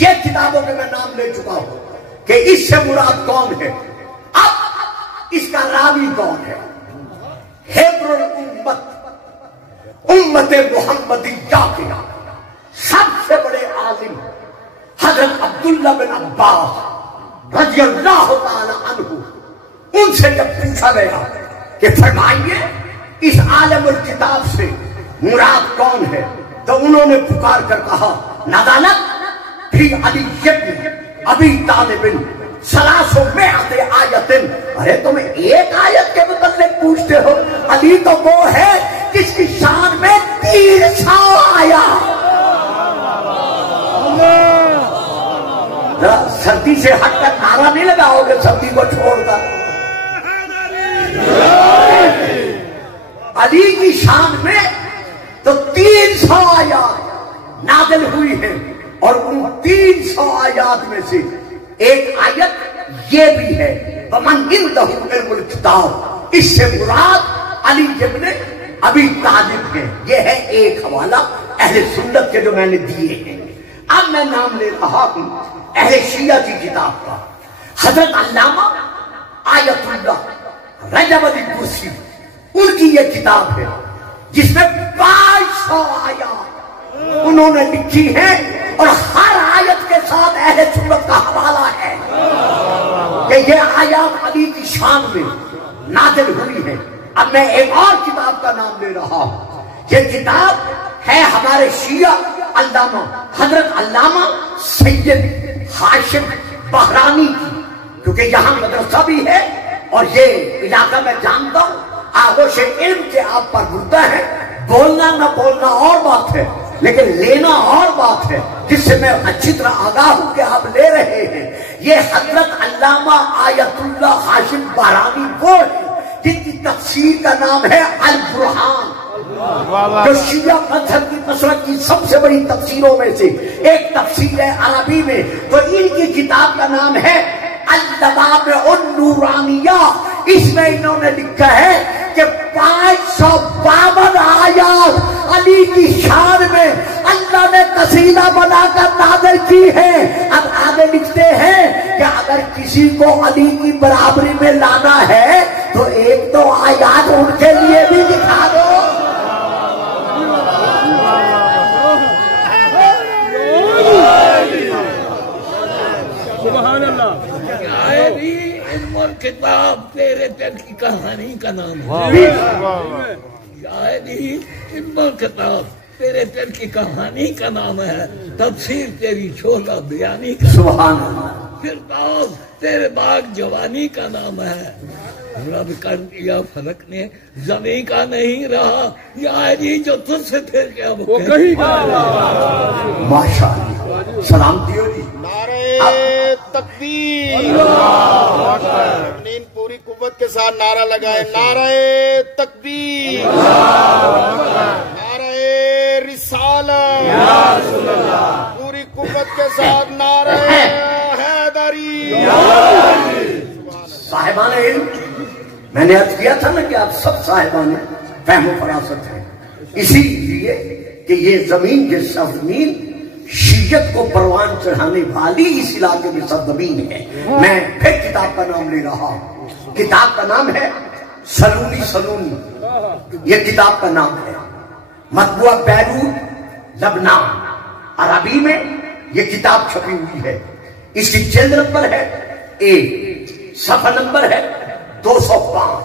یہ کتابوں میں نام لے چکا ہوں کہ اس سے مراد کون ہے. اب اس کا راوی کون ہے؟ حبر الامت، امت محمدیہ کے سب سے بڑے عالم حضرت عبداللہ بن عباس رضی اللہ تعالی عنہ، ان سے جب پوچھا گیا کہ فرمائیے اس عالم الکتاب سے مراد کون ہے، تو انہوں نے پکار کر کہا نزلت فی علی ابن ابی طالب 300 آیتن. ارے تم ایک آیت کے متعلق پوچھتے ہو؟ علی تو وہ ہے جس کی شان میں 300 آیات. سردی سے ہٹ کر نعرہ نہیں لگاؤ گے سردی کو چھوڑ کر. علی کی شان میں تو 300 آیات نازل ہوئی ہیں، اور ان 300 آیات میں سے ایک آیت یہ بھی ہے وَمَنْ عِنْدَهُ عِلْمُ الْكِتَابِ، اس سے مراد علی ابن ابی طالب ہے. یہ ہے ایک حوالہ اہل سنت کے جو میں نے دیے ہیں. اب میں نام لے رہا ہوں اہل شیعہ کی کتاب کا. حضرت علامہ آیت اللہ رجب علی کرسی، ان کی یہ کتاب ہے جس میں 500 آیات انہوں نے لکھی ہے، اور ہر آیت کے ساتھ اہل سنت کا حوالہ ہے کہ یہ آیات علی کی شان میں نازل ہوئی ہے. اب میں ایک اور کتاب کا نام لے رہا ہوں. یہ کتاب ہے ہمارے شیعہ علامہ حضرت علامہ سید ہاشم بحرانی کی، کیونکہ یہاں مدرسہ بھی ہے اور یہ علاقہ میں جانتا ہوں. آغوش علم کے آپ پر مدعا ہے. بولنا نہ بولنا اور بات ہے، لیکن لینا اور بات ہے، جس سے میں اچھی طرح آگاہ ہوں کہ آپ لے رہے ہیں. یہ حضرت علامہ آیت اللہ ہاشم بحرانی وہ ہے جن کی تفسیر کا نام ہے البرہان، جو شیعہ مذہب کی مسلک کی سب سے بڑی تفسیروں میں سے ایک تفسیر ہے عربی میں. تو ان کی کتاب کا نام ہے اللوامع النورانیہ. اس میں انہوں نے لکھا ہے کہ 552 آیات علی کی شان میں اللہ نے قصیدہ بنا کر نازل کی ہے. اب آگے لکھتے ہیں کہ اگر کسی کو علی کی برابری میں لانا ہے تو ایک دو آیات ان کے لیے بھی دکھا دو. سبحان اللہ. کتاب تیرے دل کی کہانی کا نام ہے. شاعری کتاب تیرے دل کی کہانی کا نام ہے. تفسیر تیری چھولا بیانی کا سبحان اللہ. فردوس تیرے باغ جوانی کا نام ہے. رب کر دیا فلک نے زمین کا نہیں رہا یاری جو تجھ سے پھر کیا وہ کہیں کا. ماشاء اللہ. سلامتی ہو جی. نعرہ تکبیر. پوری قوت کے ساتھ نعرہ لگائے. نعرہ تکبیر. نعرہ رسالت. پوری قوت کے ساتھ نعرہ حیدری. صاحبان علم، میں نے عرض کیا تھا نا کہ آپ سب صاحبان فہم و فراست ہیں. اسی لیے کہ یہ زمین یہ سرزمین شیعت کو پروان چڑھانے والی اس علاقے میں سرزمین ہے. میں پھر کتاب کا نام لے رہا ہوں. کتاب کا نام ہے سلونی سلونی. یہ کتاب کا نام ہے. مطبوعہ بیروت لبنان. عربی میں یہ کتاب چھپی ہوئی ہے. اس کی جلد نمبر ہے 1، صفحہ نمبر ہے 205.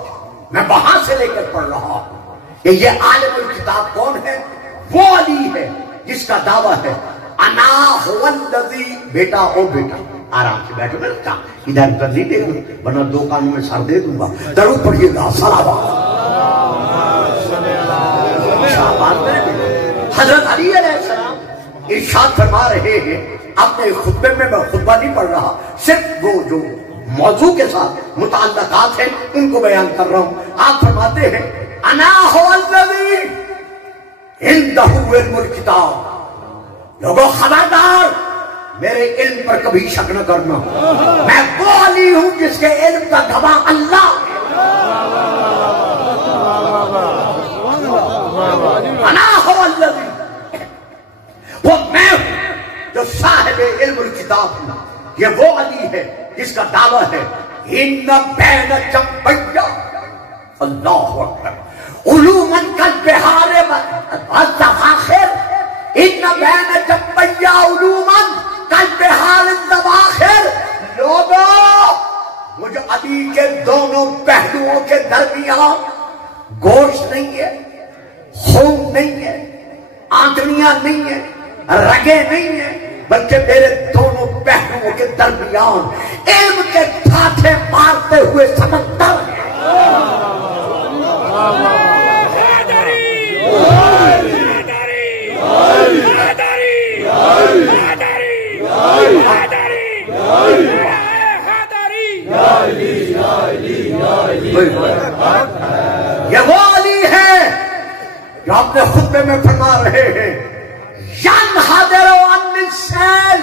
میں وہاں سے لے کر پڑھ رہا ہوں کہ یہ عالم الکتاب کون ہے. وہ علی ہے جس کا دعویٰ ہے انا هو الذی. بیٹا او بیٹا آرام سے بیٹھو نا، ادھر ادھر نہیں دیکھو ورنہ دو کانوں میں سر دے دوں گا. درود پڑھیے گا. حضرت علی علیہ السلام ارشاد فرما رہے ہیں اپنے خطبے میں خطبہ نہیں پڑھ رہا، صرف وہ جو موضوع کے ساتھ متعلقات ہیں ان کو بیان کر رہا ہوں. آپ فرماتے ہیں انا هو الذی عنده علم الکتاب. لوگوں خبردار، میرے علم پر کبھی شک نہ کرنا. میں وہ علی ہوں جس کے علم کا گواہ اللہ. انا هو الذی، وہ میں ہوں جو صاحب علم الکتاب ہوں. یہ وہ علی ہے جس کا دعویٰ ہے ان بین جنبی اللہ اکبر علوما کالبحار والزواخر. ان بین جنبی علوما کالبحار والزواخر. لوگوں، مجھے علی کے دونوں پہلوؤں کے درمیان گوشت نہیں ہے، خون نہیں ہے، آنتڑیاں نہیں ہیں، رگیں نہیں ہیں، بلکہ میرے دونوں پہلوؤں کے درمیان علم کے تھاٹے مارتے ہوئے سمندر ہے. یہ وہ علی ہے جو اپنے خطبے میں فرما رہے ہیں ینحدر عن السیل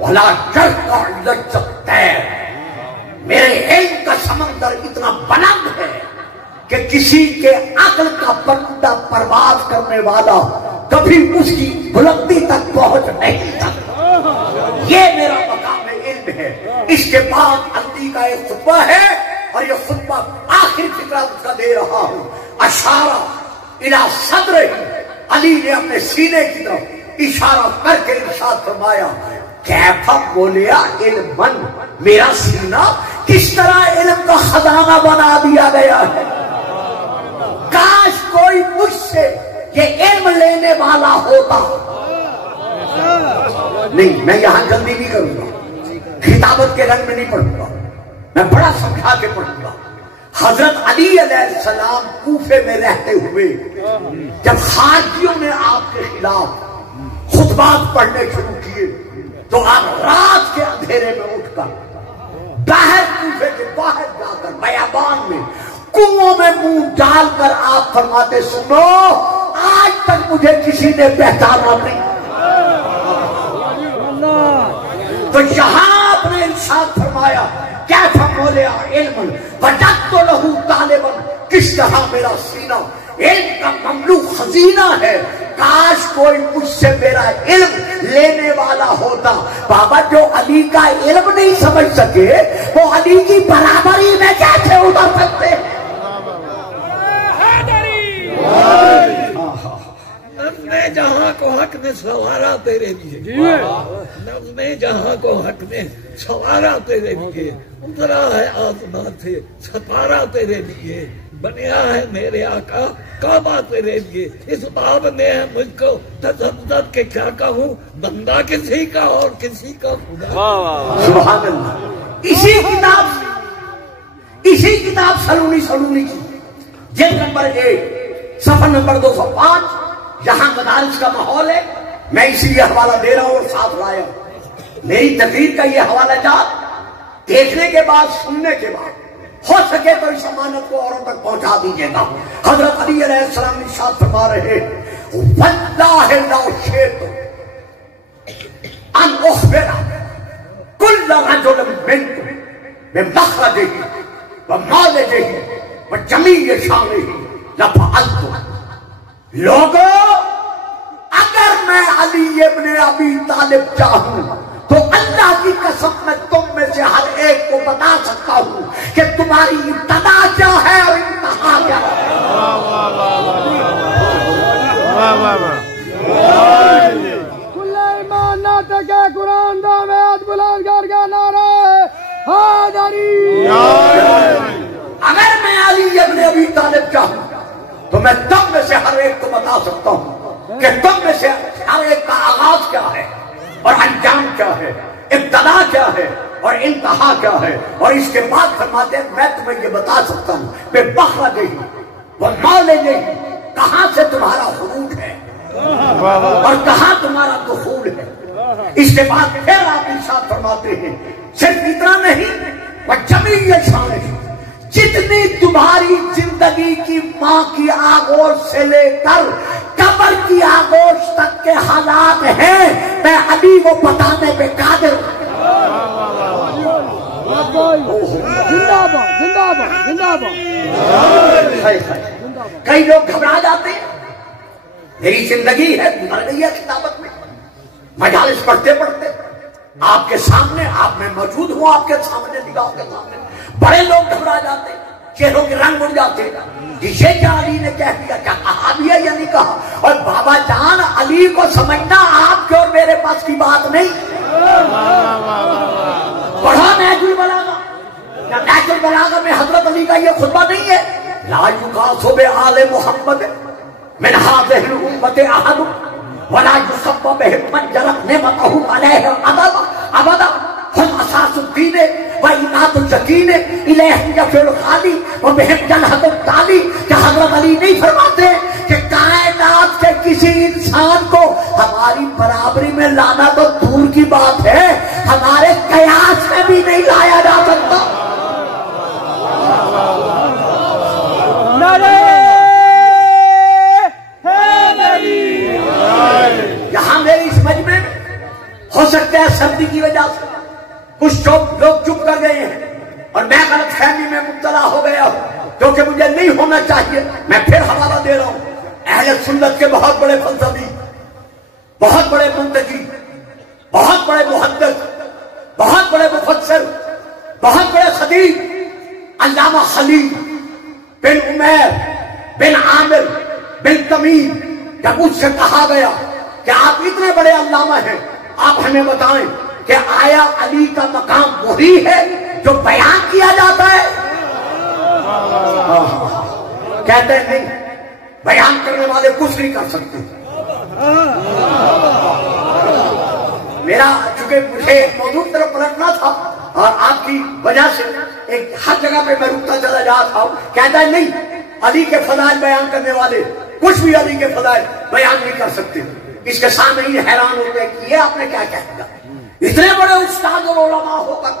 ولا یرقع لج الطیر. میرے علم کا سمندر اتنا بلند ہے کہ کسی کے عقل کا پرندہ پرواز کرنے والا کبھی اس کی بلندی تک پہنچ نہیں سکتا. یہ میرا مقام علم ہے. اس کے بعد علی کا ایک خطبہ ہے اور یہ خطبہ آخری فکرہ اس کا دے رہا ہوں. اشارہ الی صدر، علی نے اپنے سینے کی طرف اشارہ کر کے ارشاد فرمایا کیفا بولیا علم، میرا سینہ کس طرح علم کا خزانہ بنا دیا گیا ہے. کاش کوئی مجھ سے یہ علم لینے والا ہوتا. نہیں، میں یہاں جلدی نہیں کروں گا، خطابت کے رنگ میں نہیں پڑھوں گا، میں بڑا سمجھا کے پڑھوں گا. حضرت علی علیہ السلام کوفے میں رہتے ہوئے جب خارجیوں نے آپ کے خلاف خطبات پڑھنے شروع کیے تو آپ رات کے اندھیرے میں اٹھ کر باہر کوفے کے باہر جا کر بیابان میں کنووں میں منہ ڈال کر آپ فرماتے، سنو آج تک مجھے کسی نے پہچانا نہیں. تو یہاں آپ نے ارشاد فرمایا کیفا مولع علم وجدت لہ طالبا، کس طرح میرا سینہ علم کا مملو خزینہ ہے، کاش کوئی مجھ سے میرا علم لینے والا ہوتا. بابا جو علی کا علم نہیں سمجھ سکے وہ علی کی برابری میں کیسے اتر سکتے ہیں؟ نظم جہاں کو حق نے سوارا تیرے لیے، نظم جہاں کو حق نے سوارا تیرے لیے، اترا ہے آسمان سے ستارہ تیرے لیے، بنیا ہے میرے آقا کعبہ تیرے لیے. اس باب نے ہے مجھ کو تذبذب کے کیا کہوں، بندہ کسی کا اور کسی کا خدا. سبحان اللہ. اسی کتاب سلونی کی جلد نمبر 1 صفحہ نمبر 205. یہاں مدارس کا ماحول ہے، میں اسی لیے حوالہ دے رہا ہوں اور ساتھ لایا ہوں. میری تقریر کا یہ حوالہ جات دیکھنے کے بعد، سننے کے بعد ہو سکے تو اس امانت کو اوروں تک پہنچا دیجیے گا. حضرت علی علیہ السلام ارشاد فرما رہے واللہ لا شئت ان اخبر کل رجل منکم بمخرجہ ومالجہ وجمیع شانہ لفعلت. لوگوں، اگر میں علی ابن ابی طالب چاہوں تو اللہ کی قسم میں تم میں سے ہر ایک کو بتا سکتا ہوں کہ تمہاری ابتدا کیا ہے اور انتہا کیا ہے. کل ایمان ناٹک قرآن دامت بلند کر کے نعرہ حیدری. اگر میں علی ابن ابی طالب چاہوں تو میں تم میں سے ہر ایک کو بتا سکتا ہوں کہ تم میں سے ہر ایک کا آغاز کیا ہے اور انجام کیا ہے، ابتدا کیا ہے اور انتہا کیا ہے. اور اس کے بعد فرماتے ہیں میں تمہیں یہ بتا سکتا ہوں بے بخرا گئی وہ مال گئی، کہاں سے تمہارا خروج ہے اور کہاں تمہارا دخول ہے. اس کے بعد پھر آپ ارشاد فرماتے ہیں صرف اتنا نہیں، وہ جمیع شان، جتنی تمہاری زندگی کی ماں کی آغوش سے لے کر قبر کی آغوش تک کے حالات ہیں، میں ابھی وہ بتانے پہ قادر ہوں. زندہ باد زندہ باد زندہ باد. کئی لوگ گھبرا جاتے ہیں، میری زندگی ہے گزر گئی ہے کتابت میں، مجالس پڑھتے پڑھتے آپ کے سامنے، آپ میں موجود ہوں، آپ کے سامنے، نگاہ کے سامنے بڑے لوگ گھبرا جاتے، چہروں کے رنگ اڑ جاتے. یہ کیا علی نے کہہ دیا، کیا کہا بھی ہے یا نہیں کہا. اور بابا جان علی کو سمجھنا آپ کے اور میرے پاس کی بات نہیں. پڑھا نہج البلاغہ، نہج البلاغہ میں حضرت علی کا یہ خطبہ نہیں ہے لا یقاس بآل محمد من هذه الامة احد ولا يسب بهم من جرت نعمته عليه ابدا هم اساس الدین وإمات السکین الیہم یفعل الخالی وبهم جلحة التالی. کہ حضرت علی نہیں فرماتے کہ کائنات کے کسی انسان کو ہماری برابری میں لانا تو دور کی بات ہے، ہمارے قیاس میں بھی نہیں لایا جا سکتا. یہاں میری اس مجمع میں ہو سکتا ہے سردی کی وجہ سے کچھ لوگ چپ کر گئے ہیں اور میں غلط فہمی میں مبتلا ہو گیا ہوں، کیونکہ مجھے نہیں ہونا چاہیے. میں پھر حوالہ دے رہا ہوں، اہل سنت کے بہت بڑے فلسفی، بہت بڑے منطقی، بہت بڑے محدث، بہت بڑے مفسر، بہت بڑے خطیب علامہ خلیل بن عمیر بن عامر بن تمیم، جب اس سے کہا گیا کہ آپ اتنے بڑے علامہ ہیں، آپ ہمیں بتائیں کہ آیا علی کا مقام وہی ہے جو بیان کیا جاتا ہے؟ کہتے ہیں نہیں، بیان کرنے والے کچھ نہیں کر سکتے. میرا چونکہ مجھے موضوع طرف پلٹنا تھا اور آپ کی وجہ سے ایک ہر جگہ پہ میں رکتا چلا جا رہا ہوں. کہتا ہے نہیں، علی کے فضائل بیان کرنے والے کچھ بھی علی کے فضائل بیان نہیں کر سکتے. اس کے سامنے ہی حیران ہوتے ہیں کہ یہ آپ نے کیا کہہ دیا. اتنے بڑے استاد اور علماء ہو کر،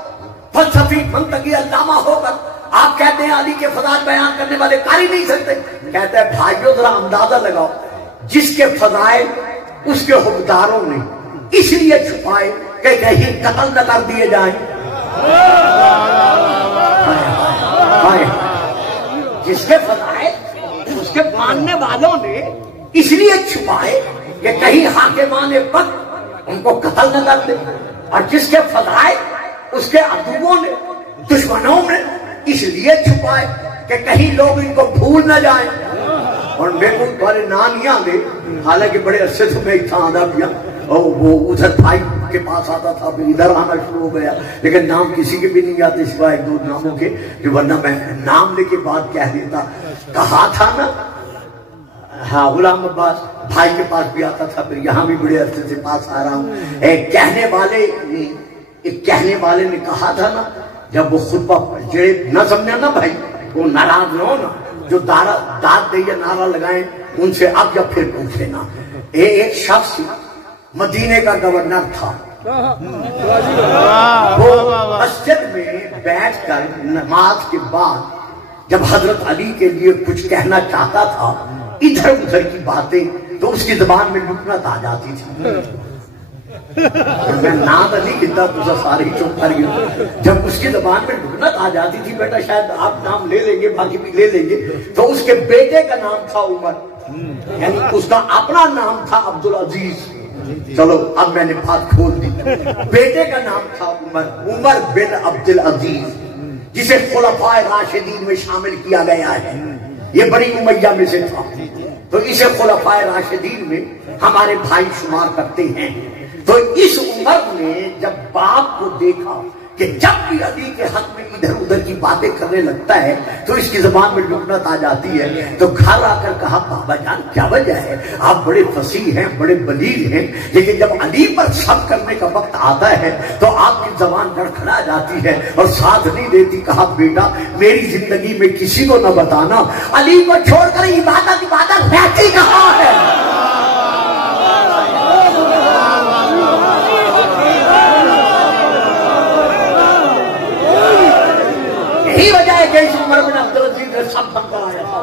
فلسفی منطقی علامہ ہو کر آپ کہتے ہیں علی کے فضائل بیان کرنے والے کر ہی نہیں سکتے. کہتے ہیں بھائیو ذرا اندازہ لگاؤ، جس کے فضائل اس کے حکمداروں نے اس لیے چھپائے کہ کہیں قتل نہ کر دیے جائیں. جس کے فضائل اس کے ماننے والوں نے اس لیے چھپائے کہ کہیں حاکمان وقت ان کو قتل نہ کر دے، اور جس کے فضائل اس کے عدووں نے، دشمنوں نے اس لیے چھپائے کہ کہیں لوگ ان کو بھول نہ جائیں. اور میرے کو تمہارے نام نہیں آتے، حالانکہ بڑے عرصے سے میں اتنا آدھا پیا، اور وہ ادھر بھائی کے پاس آتا تھا، پھر ادھر آنا شروع ہو گیا، لیکن نام کسی کے بھی نہیں آتے سوائے ایک دو ناموں کے، جو ورنہ میں نام لے کے بات کہہ دیتا. کہا تھا نا، ہاں غلام عباس بھائی کے پاس بھی آتا تھا، پھر یہاں بھی بڑے عرصے سے پاس آ رہا ہوں. ایک کہنے والے نے کہا تھا نا، جب وہ خطبہ جڑے نہ سمجھا نا بھائی، وہ ناراض نہ ہو نا، جو داد دے یا نعرہ لگائیں ان سے اب یا پھر پوچھے نا. ایک شخص مدینے کا گورنر تھا، وہ مسجد میں بیٹھ کر نماز کے بعد جب حضرت علی کے لیے کچھ کہنا چاہتا تھا، ادھر ادھر کی باتیں تو اس کی زبان میں لکنت آ جاتی تھی. میں نام علی کہتا تو سارے ہی چپ کر گئے. جب اس کی زبان میں لکنت آ جاتی تھی، بیٹا شاید آپ نام لے لیں گے، باقی بھی لے لیں گے، تو اس کے بیٹے کا نام تھا عمر، یعنی اس کا اپنا نام تھا عبدالعزیز. چلو اب میں نے بات کھول دی. بیٹے کا نام تھا عمر بن عبدالعزیز، جسے خلفائے راشدین میں شامل کیا گیا ہے. یہ بنی امیہ میں سے تھا، تو اسے خلفائے راشدین میں ہمارے بھائی شمار کرتے ہیں. تو اس عمر نے جب باپ کو دیکھا کہ جب بھی علی کے حق میں ادھر ادھر کی باتیں کرنے لگتا ہے تو اس کی زبان میں لکنت آ جاتی ہے، تو گھر آ کر کہا بابا جان کیا وجہ ہے، آپ بڑے فصیح ہیں، بڑے بلیغ ہیں، لیکن جب علی پر شک کرنے کا وقت آتا ہے تو آپ کی زبان گڑکھڑا جاتی ہے اور ساتھ نہیں دیتی. کہا بیٹا میری زندگی میں کسی کو نہ بتانا، علی کو چھوڑ کر عبادت رہتی کہاں ہے. یہی وجہ ہے کہ اس عمر بن عبدالعزیز نے سب بن کر آیا تھا.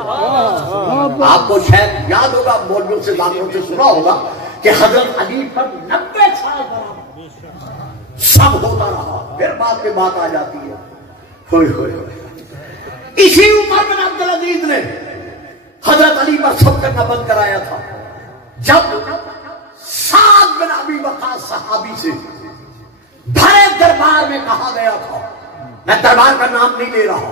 آپ کو شاید یاد ہوگا، مولویوں سے ذاکروں سے سنا ہوگا کہ حضرت علی پر 90 سال برابر سب ہوتا رہا، پھر بات پہ بات آ جاتی ہے. ہوئے ہوئے اسی عمر بن عبدالعزیز نے حضرت علی پر سب کرنا بند کرایا تھا. جب سعد بن ابی وقاص صحابی سے بھرے دربار میں کہا گیا تھا، میں دربار کا نام نہیں لے رہا،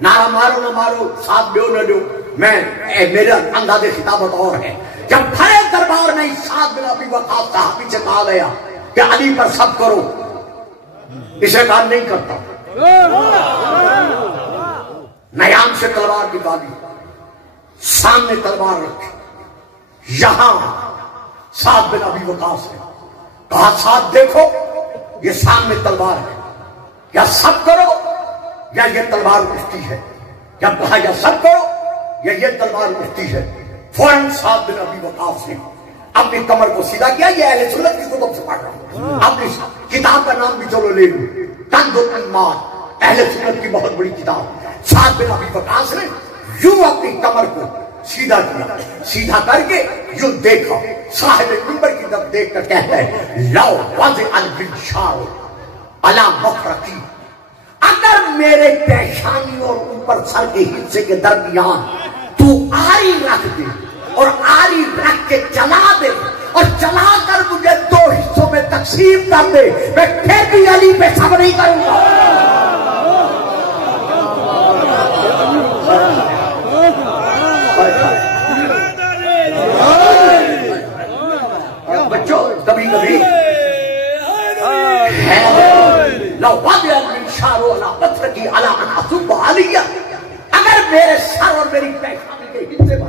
نعرہ مارو نہ مارو، ساتھ لو نہ لو، میرا انداز خطابت اور ہے. جب بھرے دربار میں سعد بن ابی وقاص صحابی سے کہا گیا کہ علی پر سب کرو، اسے کام نہیں کرتا. نیام سے تلوار نکالی، سامنے تلوار رکھی، یہاں سعد بن ابی وقاص نے کہا سعد دیکھو یہ سامنے تلوار ہے، یا سب کرو یا یہ تلوار اٹھتی ہے. جب کہا یا سب کرو یا یہ تلوار اٹھتی ہے، فوراً سعد بن ابی وقاص نے اپنی کمر کو سیدھا کیا. یہ اہل سنت کی کتب سے پڑھ رہا ہوں، اپنی کتاب کا نام بھی چلو لے لوں، کنز الایمان، اہل سنت کی بہت بڑی کتاب. سعد بن ابی وقاص نے یوں اپنی کمر کو سیدھا کیا، سیدھا کر کے یوں دیکھا، صاحب منبر کی طرف دیکھ کر کہتا ہے لو وضع البنشار علی مفرقی، اگر میرے پیشانی اور اوپر سر کے حصے کے درمیان تو آری رکھ دے اور آری رکھ کے چلا دے اور چلا کر مجھے 2 حصوں میں تقسیم کر دے، میں پھر بھی علی پہ صبر نہیں کروں گا. بچوں کبھی کبھی اگر میرے سر اور میری پیشانی کے حصے پر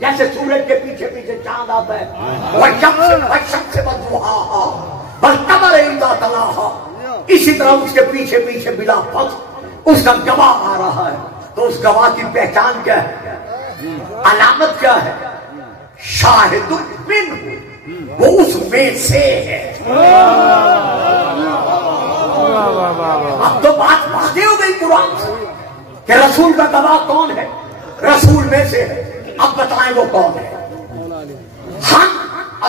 جیسے سورج کے پیچھے پیچھے چاند آتا ہے، وَالشَّمْسِ وَضُحَاهَا وَالْقَمَرِ إِذَا تَلَاهَا، اسی طرح اس کے پیچھے پیچھے بلا فصل اس کا گواہ آ رہا ہے. تو اس گواہ کی پہچان کیا ہے، علامت کیا ہے؟ شاہد منہ، وہ اس میں سے ہے. اب تو بات واضح ہو گئی قرآن سے کہ رسول کا گواہ کون ہے، رسول میں سے ہے. اب بتائیں وہ کون ہے؟ ہم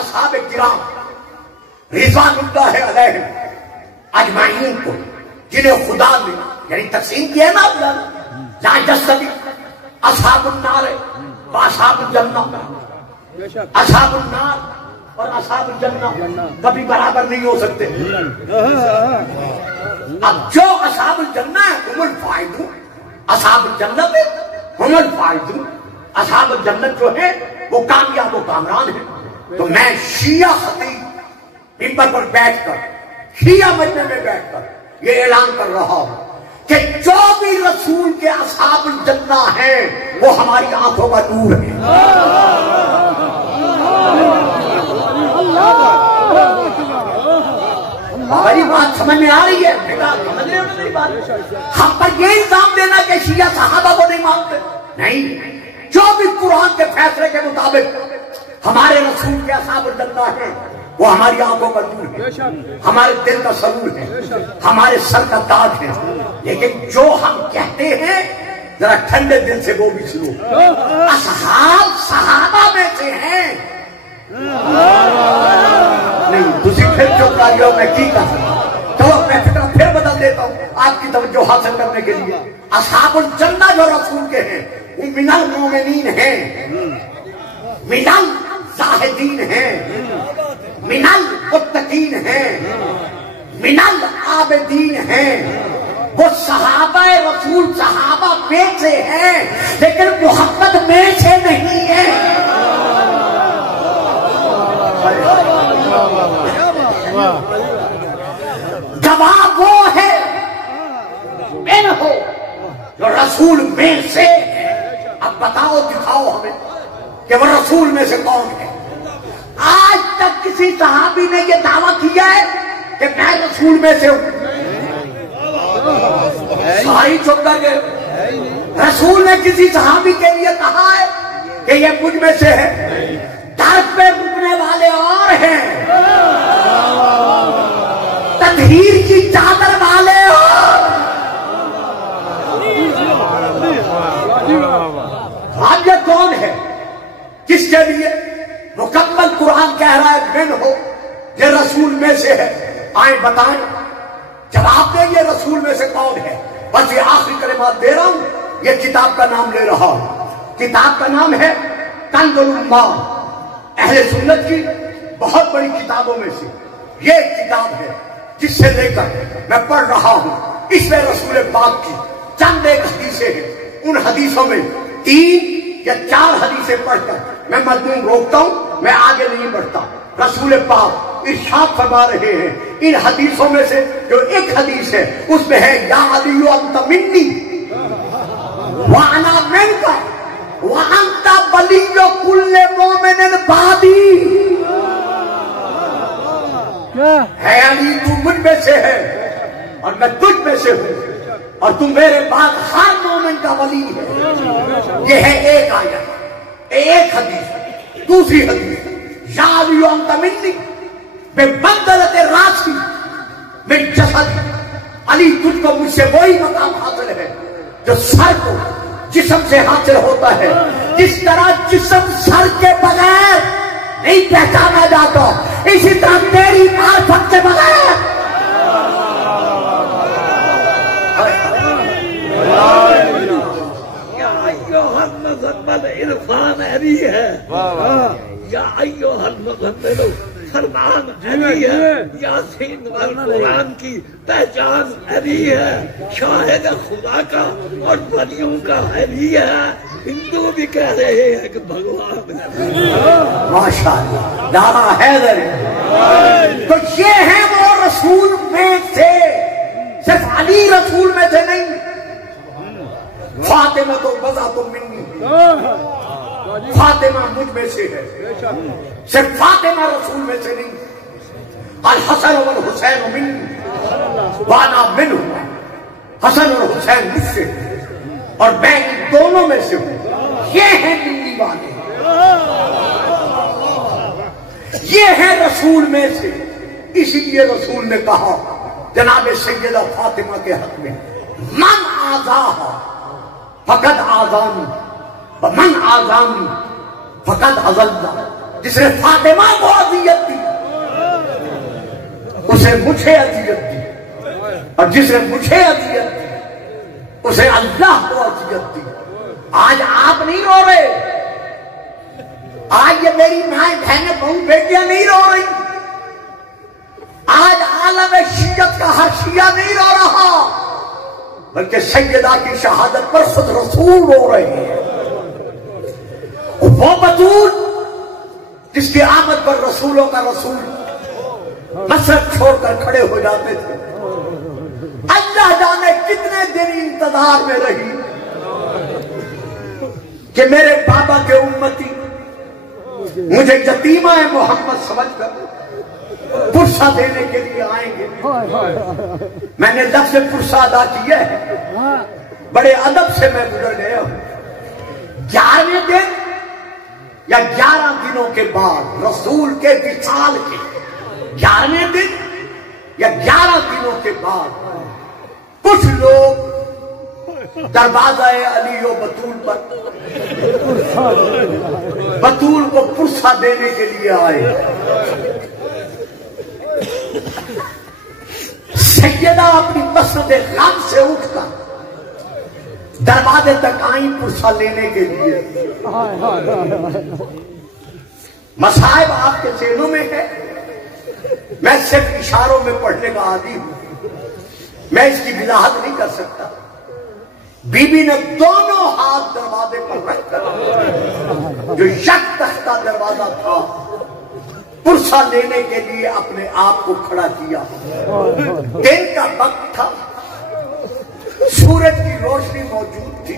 اصحاب کرام رضوان اللہ علیہم اجمعین کو، جنہیں خدا نے یعنی تقسیم کیا نا لا یستوی اصحاب النار و اصحاب الجنہ، اصحاب النار اور اصحاب الجنہ کبھی برابر نہیں ہو سکتے. اب جو اصحاب الجنہ ہے ہم الفائزون، اصحاب الجنت ہم الفائزون، اصحاب الجنت جو ہے وہ کامیاب و کامران ہے. تو میں شیعہ خطیب ممبر پر بیٹھ کر، شیعہ مجمع میں بیٹھ کر یہ اعلان کر رہا ہوں کہ جو بھی رسول کے اصحاب الجنہ ہیں وہ ہماری آنکھوں کا نور ہے. ہماری بات سمجھ میں آ رہی ہے؟ ہم پر یہ الزام دینا کہ شیعہ صحابہ کو نہیں مانتے، نہیں. جو بھی قرآن کے فیصلے کے مطابق ہمارے رسول کے اصحاب الجنہ ہیں وہ ہماری آنکھوں کا نور ہے، ہمارے دل کا سرور ہے، ہمارے سر کا تاج ہے. لیکن جو ہم کہتے ہیں ذرا ٹھنڈے دل سے وہ بھی سنو، اصحاب صحابہ میں سے ہیں. نہیں دوسری پھر چپ کر لو، میں کی کر سکتا ہوں. چلو میں فکر پھر بدل دیتا ہوں آپ کی توجہ حاصل کرنے کے لیے. اصحاب الجنہ جو رسول کے ہیں وہ من المومنین ہیں، من الزاہدین ہیں، من المتقین ہیں، من العابدین ہیں. وہ صحابہ رسول صحابہ میں سے ہیں لیکن محمد میں سے نہیں ہے. گواہ وہ ہے میں ہو جو رسول میں سے ہے. اب بتاؤ دکھاؤ ہمیں کہ وہ رسول میں سے کون ہے. آج تک کسی صحابی نے یہ دعویٰ کیا ہے کہ میں رسول میں سے ہوں؟ ساری چپ کر گئے. رسول نے کسی صحابی کے لیے کہا ہے کہ یہ مجھ میں سے ہے؟ در پہ رکنے والے اور ہیں، تطہیر کی چادر والے اور. اب یہ کون ہے کس کے لیے مکمل قرآن کہہ رہا ہے من ہو یہ رسول میں سے ہے؟ آئیں بتائیں، جواب دیں یہ رسول میں سے کون ہے. بس یہ آخری کلمات دے رہا ہوں، یہ کتاب کا نام لے رہا ہوں. کتاب کا نام ہے کنز الامام، اہل سنت کی بہت بڑی کتابوں میں سے یہ کتاب ہے جس سے لے کر میں پڑھ رہا ہوں. اس میں رسول پاک کی چند ایک حدیثیں ہیں. ان حدیثوں میں 3 یا 4 حدیثیں پڑھ کر میں مضمون روکتا ہوں، میں آگے نہیں بڑھتا. رسول پاک ارشاد فرما رہے ہیں ان حدیثوں میں سے جو ایک حدیث ہے اس میں ہے یا علی انت منی وانا منک وانت ولی کل مومن بعدی. ہے علی تو مجھ میں سے ہے اور میں تجھ میں سے ہوں اور تم میرے بعد ہر مومن کا ولی ہے. یہ ہے ایک آیت، ایک حدیث. دوسری حدیث یا علی انت منی بمنزلۃ الراس من جسد، علی تجھ کو مجھ سے وہی مقام حاصل ہے جو سر کو جسم سے حاصل ہوتا ہے. جس طرح جسم سر کے بغیر نہیں پہچانا جاتا اسی طرح میری معرفت کے بغیر. عرفان علی ہے، یا ایوہ المزمل فرمان علی ہے، یاسین والقرآن کی پہچان علی ہے، شاہد خدا کا اور ولیوں کا علی ہے. ہندو بھی کہہ رہے ہیں کہ بھگوان ماشاءاللہ نعرہ حیدر. تو یہ ہے وہ رسول میں سے، صرف علی رسول میں سے نہیں. فاطمہ تو بضعۃ منی، فاطمہ سے ہے، صرف فاطمہ رسول میں سے نہیں، الحسن والحسین منی وانا منہ، حسن اور حسین مجھ سے اور میں ان دونوں میں سے ہوں۔ یہ ہیں دلی والے، یہ ہیں رسول میں سے۔ اسی لیے رسول نے کہا جناب سیدہ فاطمہ کے حق میں، من آذاہا فقد آذانی ومن آذانی فقد اذلہ، جس نے فاطمہ کو اذیت دی اسے مجھے اذیت دی، اور جس نے مجھے اذیت دی اسے اللہ کو اذیت دی۔ آج آپ نہیں رو رہے، آج یہ میری مائیں بہنیں بہو بیٹیاں نہیں رو رہی، آج عالم شیعت کا ہر شیعہ نہیں رو رہا، بلکہ سیدہ کی شہادت پر خود رسول رو رہے ہیں۔ وہ بطول جس کی آمد پر رسولوں کا رسول مسجد چھوڑ کر کھڑے ہو جاتے تھے، اللہ جانے کتنے دن انتظار میں رہی کہ میرے بابا کے امتی مجھے یتیمہ محمد سمجھ کر پرسہ دینے کے لیے آئیں گے۔ میں نے لفظ پرسہ ادا کیا ہے، بڑے ادب سے میں گزر گیا ہوں۔ 11ویں دن یا 11 دنوں کے بعد رسول کے وصال کے 11ویں دن یا 11 دنوں کے بعد کچھ لوگ دروازہ علی و بطول پر بطول کو پرسہ دینے کے لیے آئے۔ سیدہ اپنی مسجد غم سے اٹھ کر دروازے تک آئیں پرسہ لینے کے لیے۔ مصائب آپ کے ذہنوں میں ہے، میں صرف اشاروں میں پڑھنے کا عادی ہوں، میں اس کی وضاحت نہیں کر سکتا۔ بی بی نے دونوں ہاتھ دروازے پر رکھ کر جو یک تختہ دروازہ تھا پرسہ لینے کے لیے اپنے آپ کو کھڑا کیا۔ دن کا وقت تھا، سورج کی روشنی موجود تھی،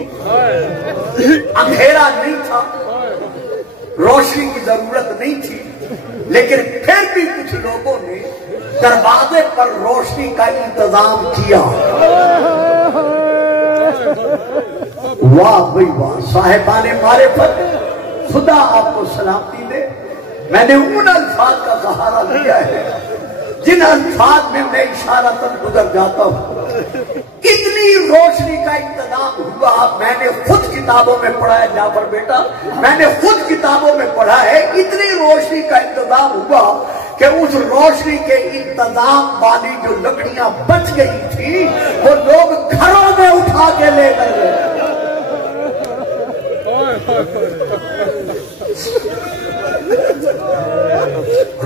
اندھیرا نہیں تھا، روشنی کی ضرورت نہیں تھی، لیکن پھر بھی کچھ لوگوں نے دروازے پر روشنی کا انتظام کیا۔ واہ بھائی واہ، صاحبان معرفت، خدا آپ کو سلامتی دے۔ میں نے ان الفاظ کا سہارا لیا ہے جن الفاظ میں میں اشارہ تک گزر جاتا ہوں۔ اتنی روشنی کا انتظام ہوا، میں نے خود کتابوں میں پڑھا ہے جعفر بیٹا، میں نے خود کتابوں میں پڑھا ہے، اتنی روشنی کا انتظام ہوا کہ اس روشنی کے انتظام والی جو لکڑیاں بچ گئی تھی وہ لوگ گھروں میں اٹھا کے لے کر گئے۔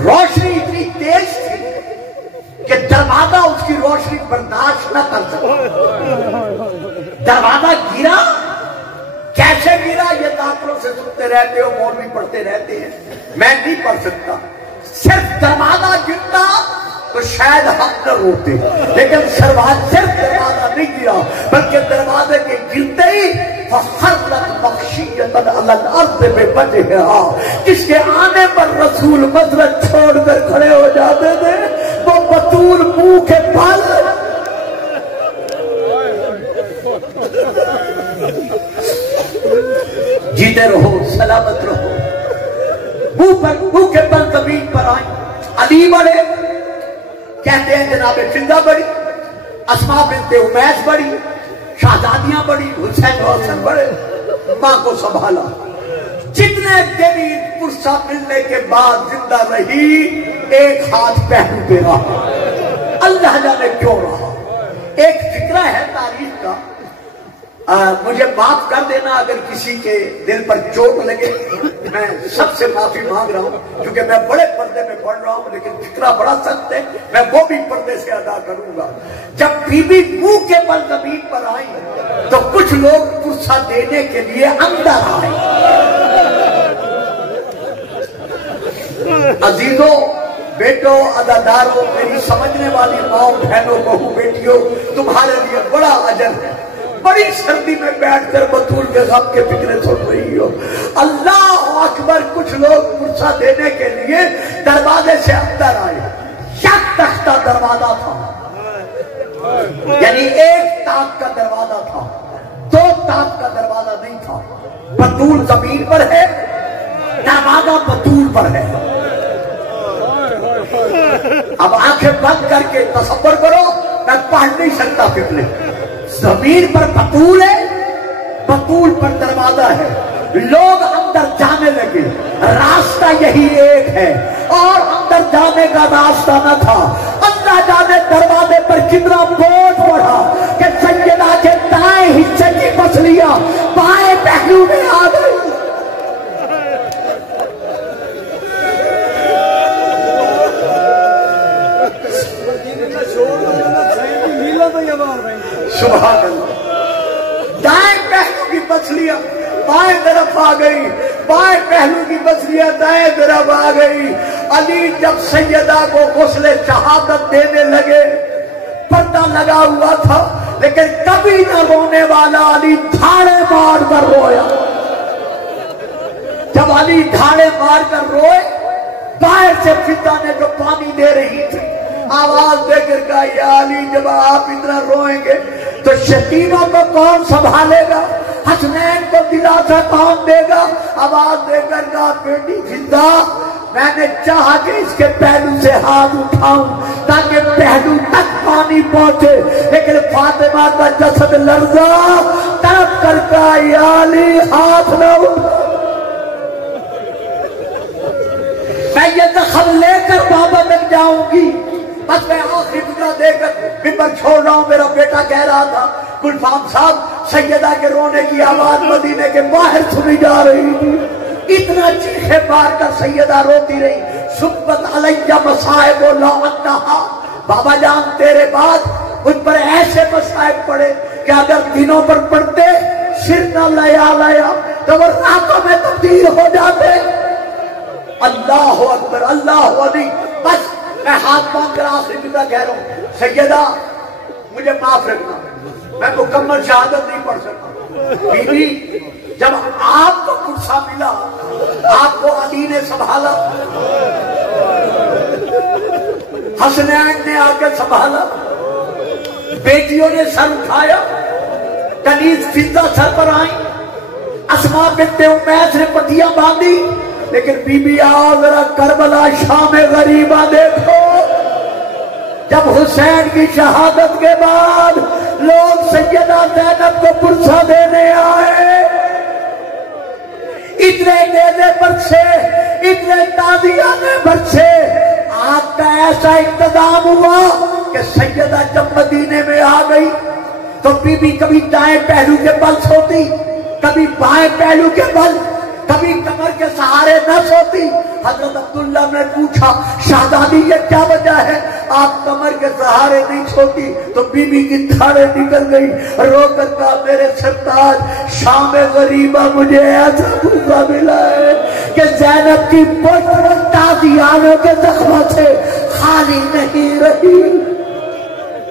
روشنی اتنی تیز تھی کہ دروازہ اس کی روشنی برداشت نہ کر سکتا۔ دروازہ گرا، کیسے گرا یہ داخلوں سے سنتے رہتے ہو، مولوی پڑھتے رہتے ہیں، میں نہیں پڑھ سکتا۔ صرف دروازہ گرتا تو شاید ہم نہ روتے، لیکن صرف دروازہ نہیں گرا بلکہ دروازے کے گرتے ہی فخرت مخشیۃ علی الارض بوجہہا، جس کے آنے پر رسول مسجد چھوڑ کر کھڑے ہو جاتے تھے وہ بطول منہ کے پھل۔ جیتے رہو، سلامت رہو، منہ کے پل زمین پر آئیں۔ علی بڑے کہتے ہیں جناب فضہ بڑی، اسماء بنت امیس بڑی، شہزادیاں بڑی، حسین و حسن بڑے، ماں کو سنبھالا۔ جتنے دن پرسہ ملنے کے بعد زندہ رہی، ایک ہاتھ پہلو پہ رہا، اللہ جانے کیوں رہا۔ ایک فکرہ ہے تاریخ کا، مجھے معاف کر دینا اگر کسی کے دل پر چوٹ لگے، میں سب سے معافی مانگ رہا ہوں کیونکہ میں بڑے پردے میں پڑھ رہا ہوں، لیکن فکرہ بڑا سخت ہے، میں وہ بھی پردے سے ادا کروں گا۔ جب بی بی منہ کے بل زمین پر آئی تو کچھ لوگ پرسہ دینے کے لیے اندر آئے۔ عزیزوں، بیٹوں، عزاداروں، میری سمجھنے والی ماؤں، بہنوں، بہو، بیٹیوں، تمہارے لیے بڑا اجر ہے۔ بڑی سردی میں بیٹھ کر بطول کے غم کے فکریں سن رہی ہو۔ اللہ اکبر کچھ لوگ پرسہ دینے کے لیے دروازے سے اندر آئے. یک تختہ دروازہ تھا, یعنی ایک تاک کا دروازہ تھا, دو تاک کا دروازہ نہیں تھا. بطول زمین پر ہے, دروازہ بطول پر ہے. اب آنکھیں بند کر کے تصور کرو, میں پڑھ نہیں سکتا پچھلے. زمین پر بطول ہے, بطول پر دروازہ ہے. لوگ اندر جانے لگے, راستہ یہی ایک ہے اور اندر جانے کا راستہ نہ تھا. اللہ جانے دروازے پر کتنا بوجھ پڑا کہ سیدہ کے دائیں حصے کی مچھلیاں بائیں پہلو میں آ گئی. سبحان اللہ. دائیں پہلو کی مچھلیاں بائیں طرف آ گئی, بائیں پہلو کی مچھلیاں دائیں طرف آ گئی. علی جب سیدہ کو غسل شہادت دینے لگے, پردہ لگا ہوا تھا لیکن کبھی نہ رونے والا علی دھاڑے مار کر رویا. جب علی دھاڑے مار کر روئے, باہر سے فتنہ نے جو پانی دے رہی تھی آواز دے کر کہا, یا علی جب آپ اتنا روئیں گے تو یتیموں کو کون سنبھالے گا, حسنین کو دلاسا کون دے گا. آواز دے کر کہا, بیٹی زندہ, میں نے چاہا کہ اس کے پہلو سے ہاتھ اٹھاؤں تاکہ پہلو تک پانی پہنچے, لیکن فاطمہ کا جسد لرزا, تڑپ کر کہا, یا علی ہاتھ نہ اٹھا, میں یہ زخم لے کر بابا تک جاؤں گی. بس میں آخری فتنہ دے کر ممبر چھوڑ رہا ہوں. میرا بیٹا کہہ رہا تھا, گلفام صاحب, سیدہ کے رونے کی آواز مدینے کے باہر سنی جا رہی تھی. اتنا چیخے مار کر سیدہ روتی رہی. سبت علیہ مصائب لا انتہا, بابا جان تیرے بعد مجھ پر ایسے مصائب پڑے کہ اگر دنوں پر پڑتے سر نہ لیا تو وہ راتوں میں تبدیل ہو جاتے. اللہ اکبر, اللہ علی. بس میں ہاتھ باندھ کر آخری فتنہ کہہ رہا ہوں, سیدہ مجھے معاف رکھنا, میں مکمل شہادت نہیں پڑھ سکتا. بی بی جب آپ کو پرسہ ملا, آپ کو علی نے سنبھالا, حسنین نے آ کے سنبھالا, بیٹیوں نے سر اٹھایا, کنیز فضہ سر پر آئیں, اسماء بنت امیس نے پٹیاں باندھی. لیکن بی بی آؤ ذرا کربلا شام غریبہ دیکھو. جب حسین کی شہادت کے بعد لوگ سیدہ زینب کو پرسہ دینے آئے, اتنے نیزے برسے, اتنے تازیانے برسے, آگ کا ایسا انتظام ہوا کہ سیدہ جب مدینے میں آ گئی تو بی بی کبھی دائیں پہلو کے بل سوتی, کبھی بائیں پہلو کے بل, کبھی کمر کے سہارے نہ سوتی. حضرت عبداللہ نے پوچھا, شہزادی یہ کیا وجہ ہے آپ کمر کے سہارے نہیں سوتی؟ تو بی بی کی دھاڑیں نکل گئی, رو کر کہا, میرے سرتاج شام غریبہ مجھے ایسا پرسہ ملا ہے کہ زینب کی پشت تازیانوں کے زخموں سے خالی نہیں رہی.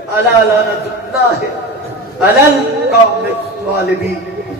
الا لعنت اللہ علی القوم الظالمین.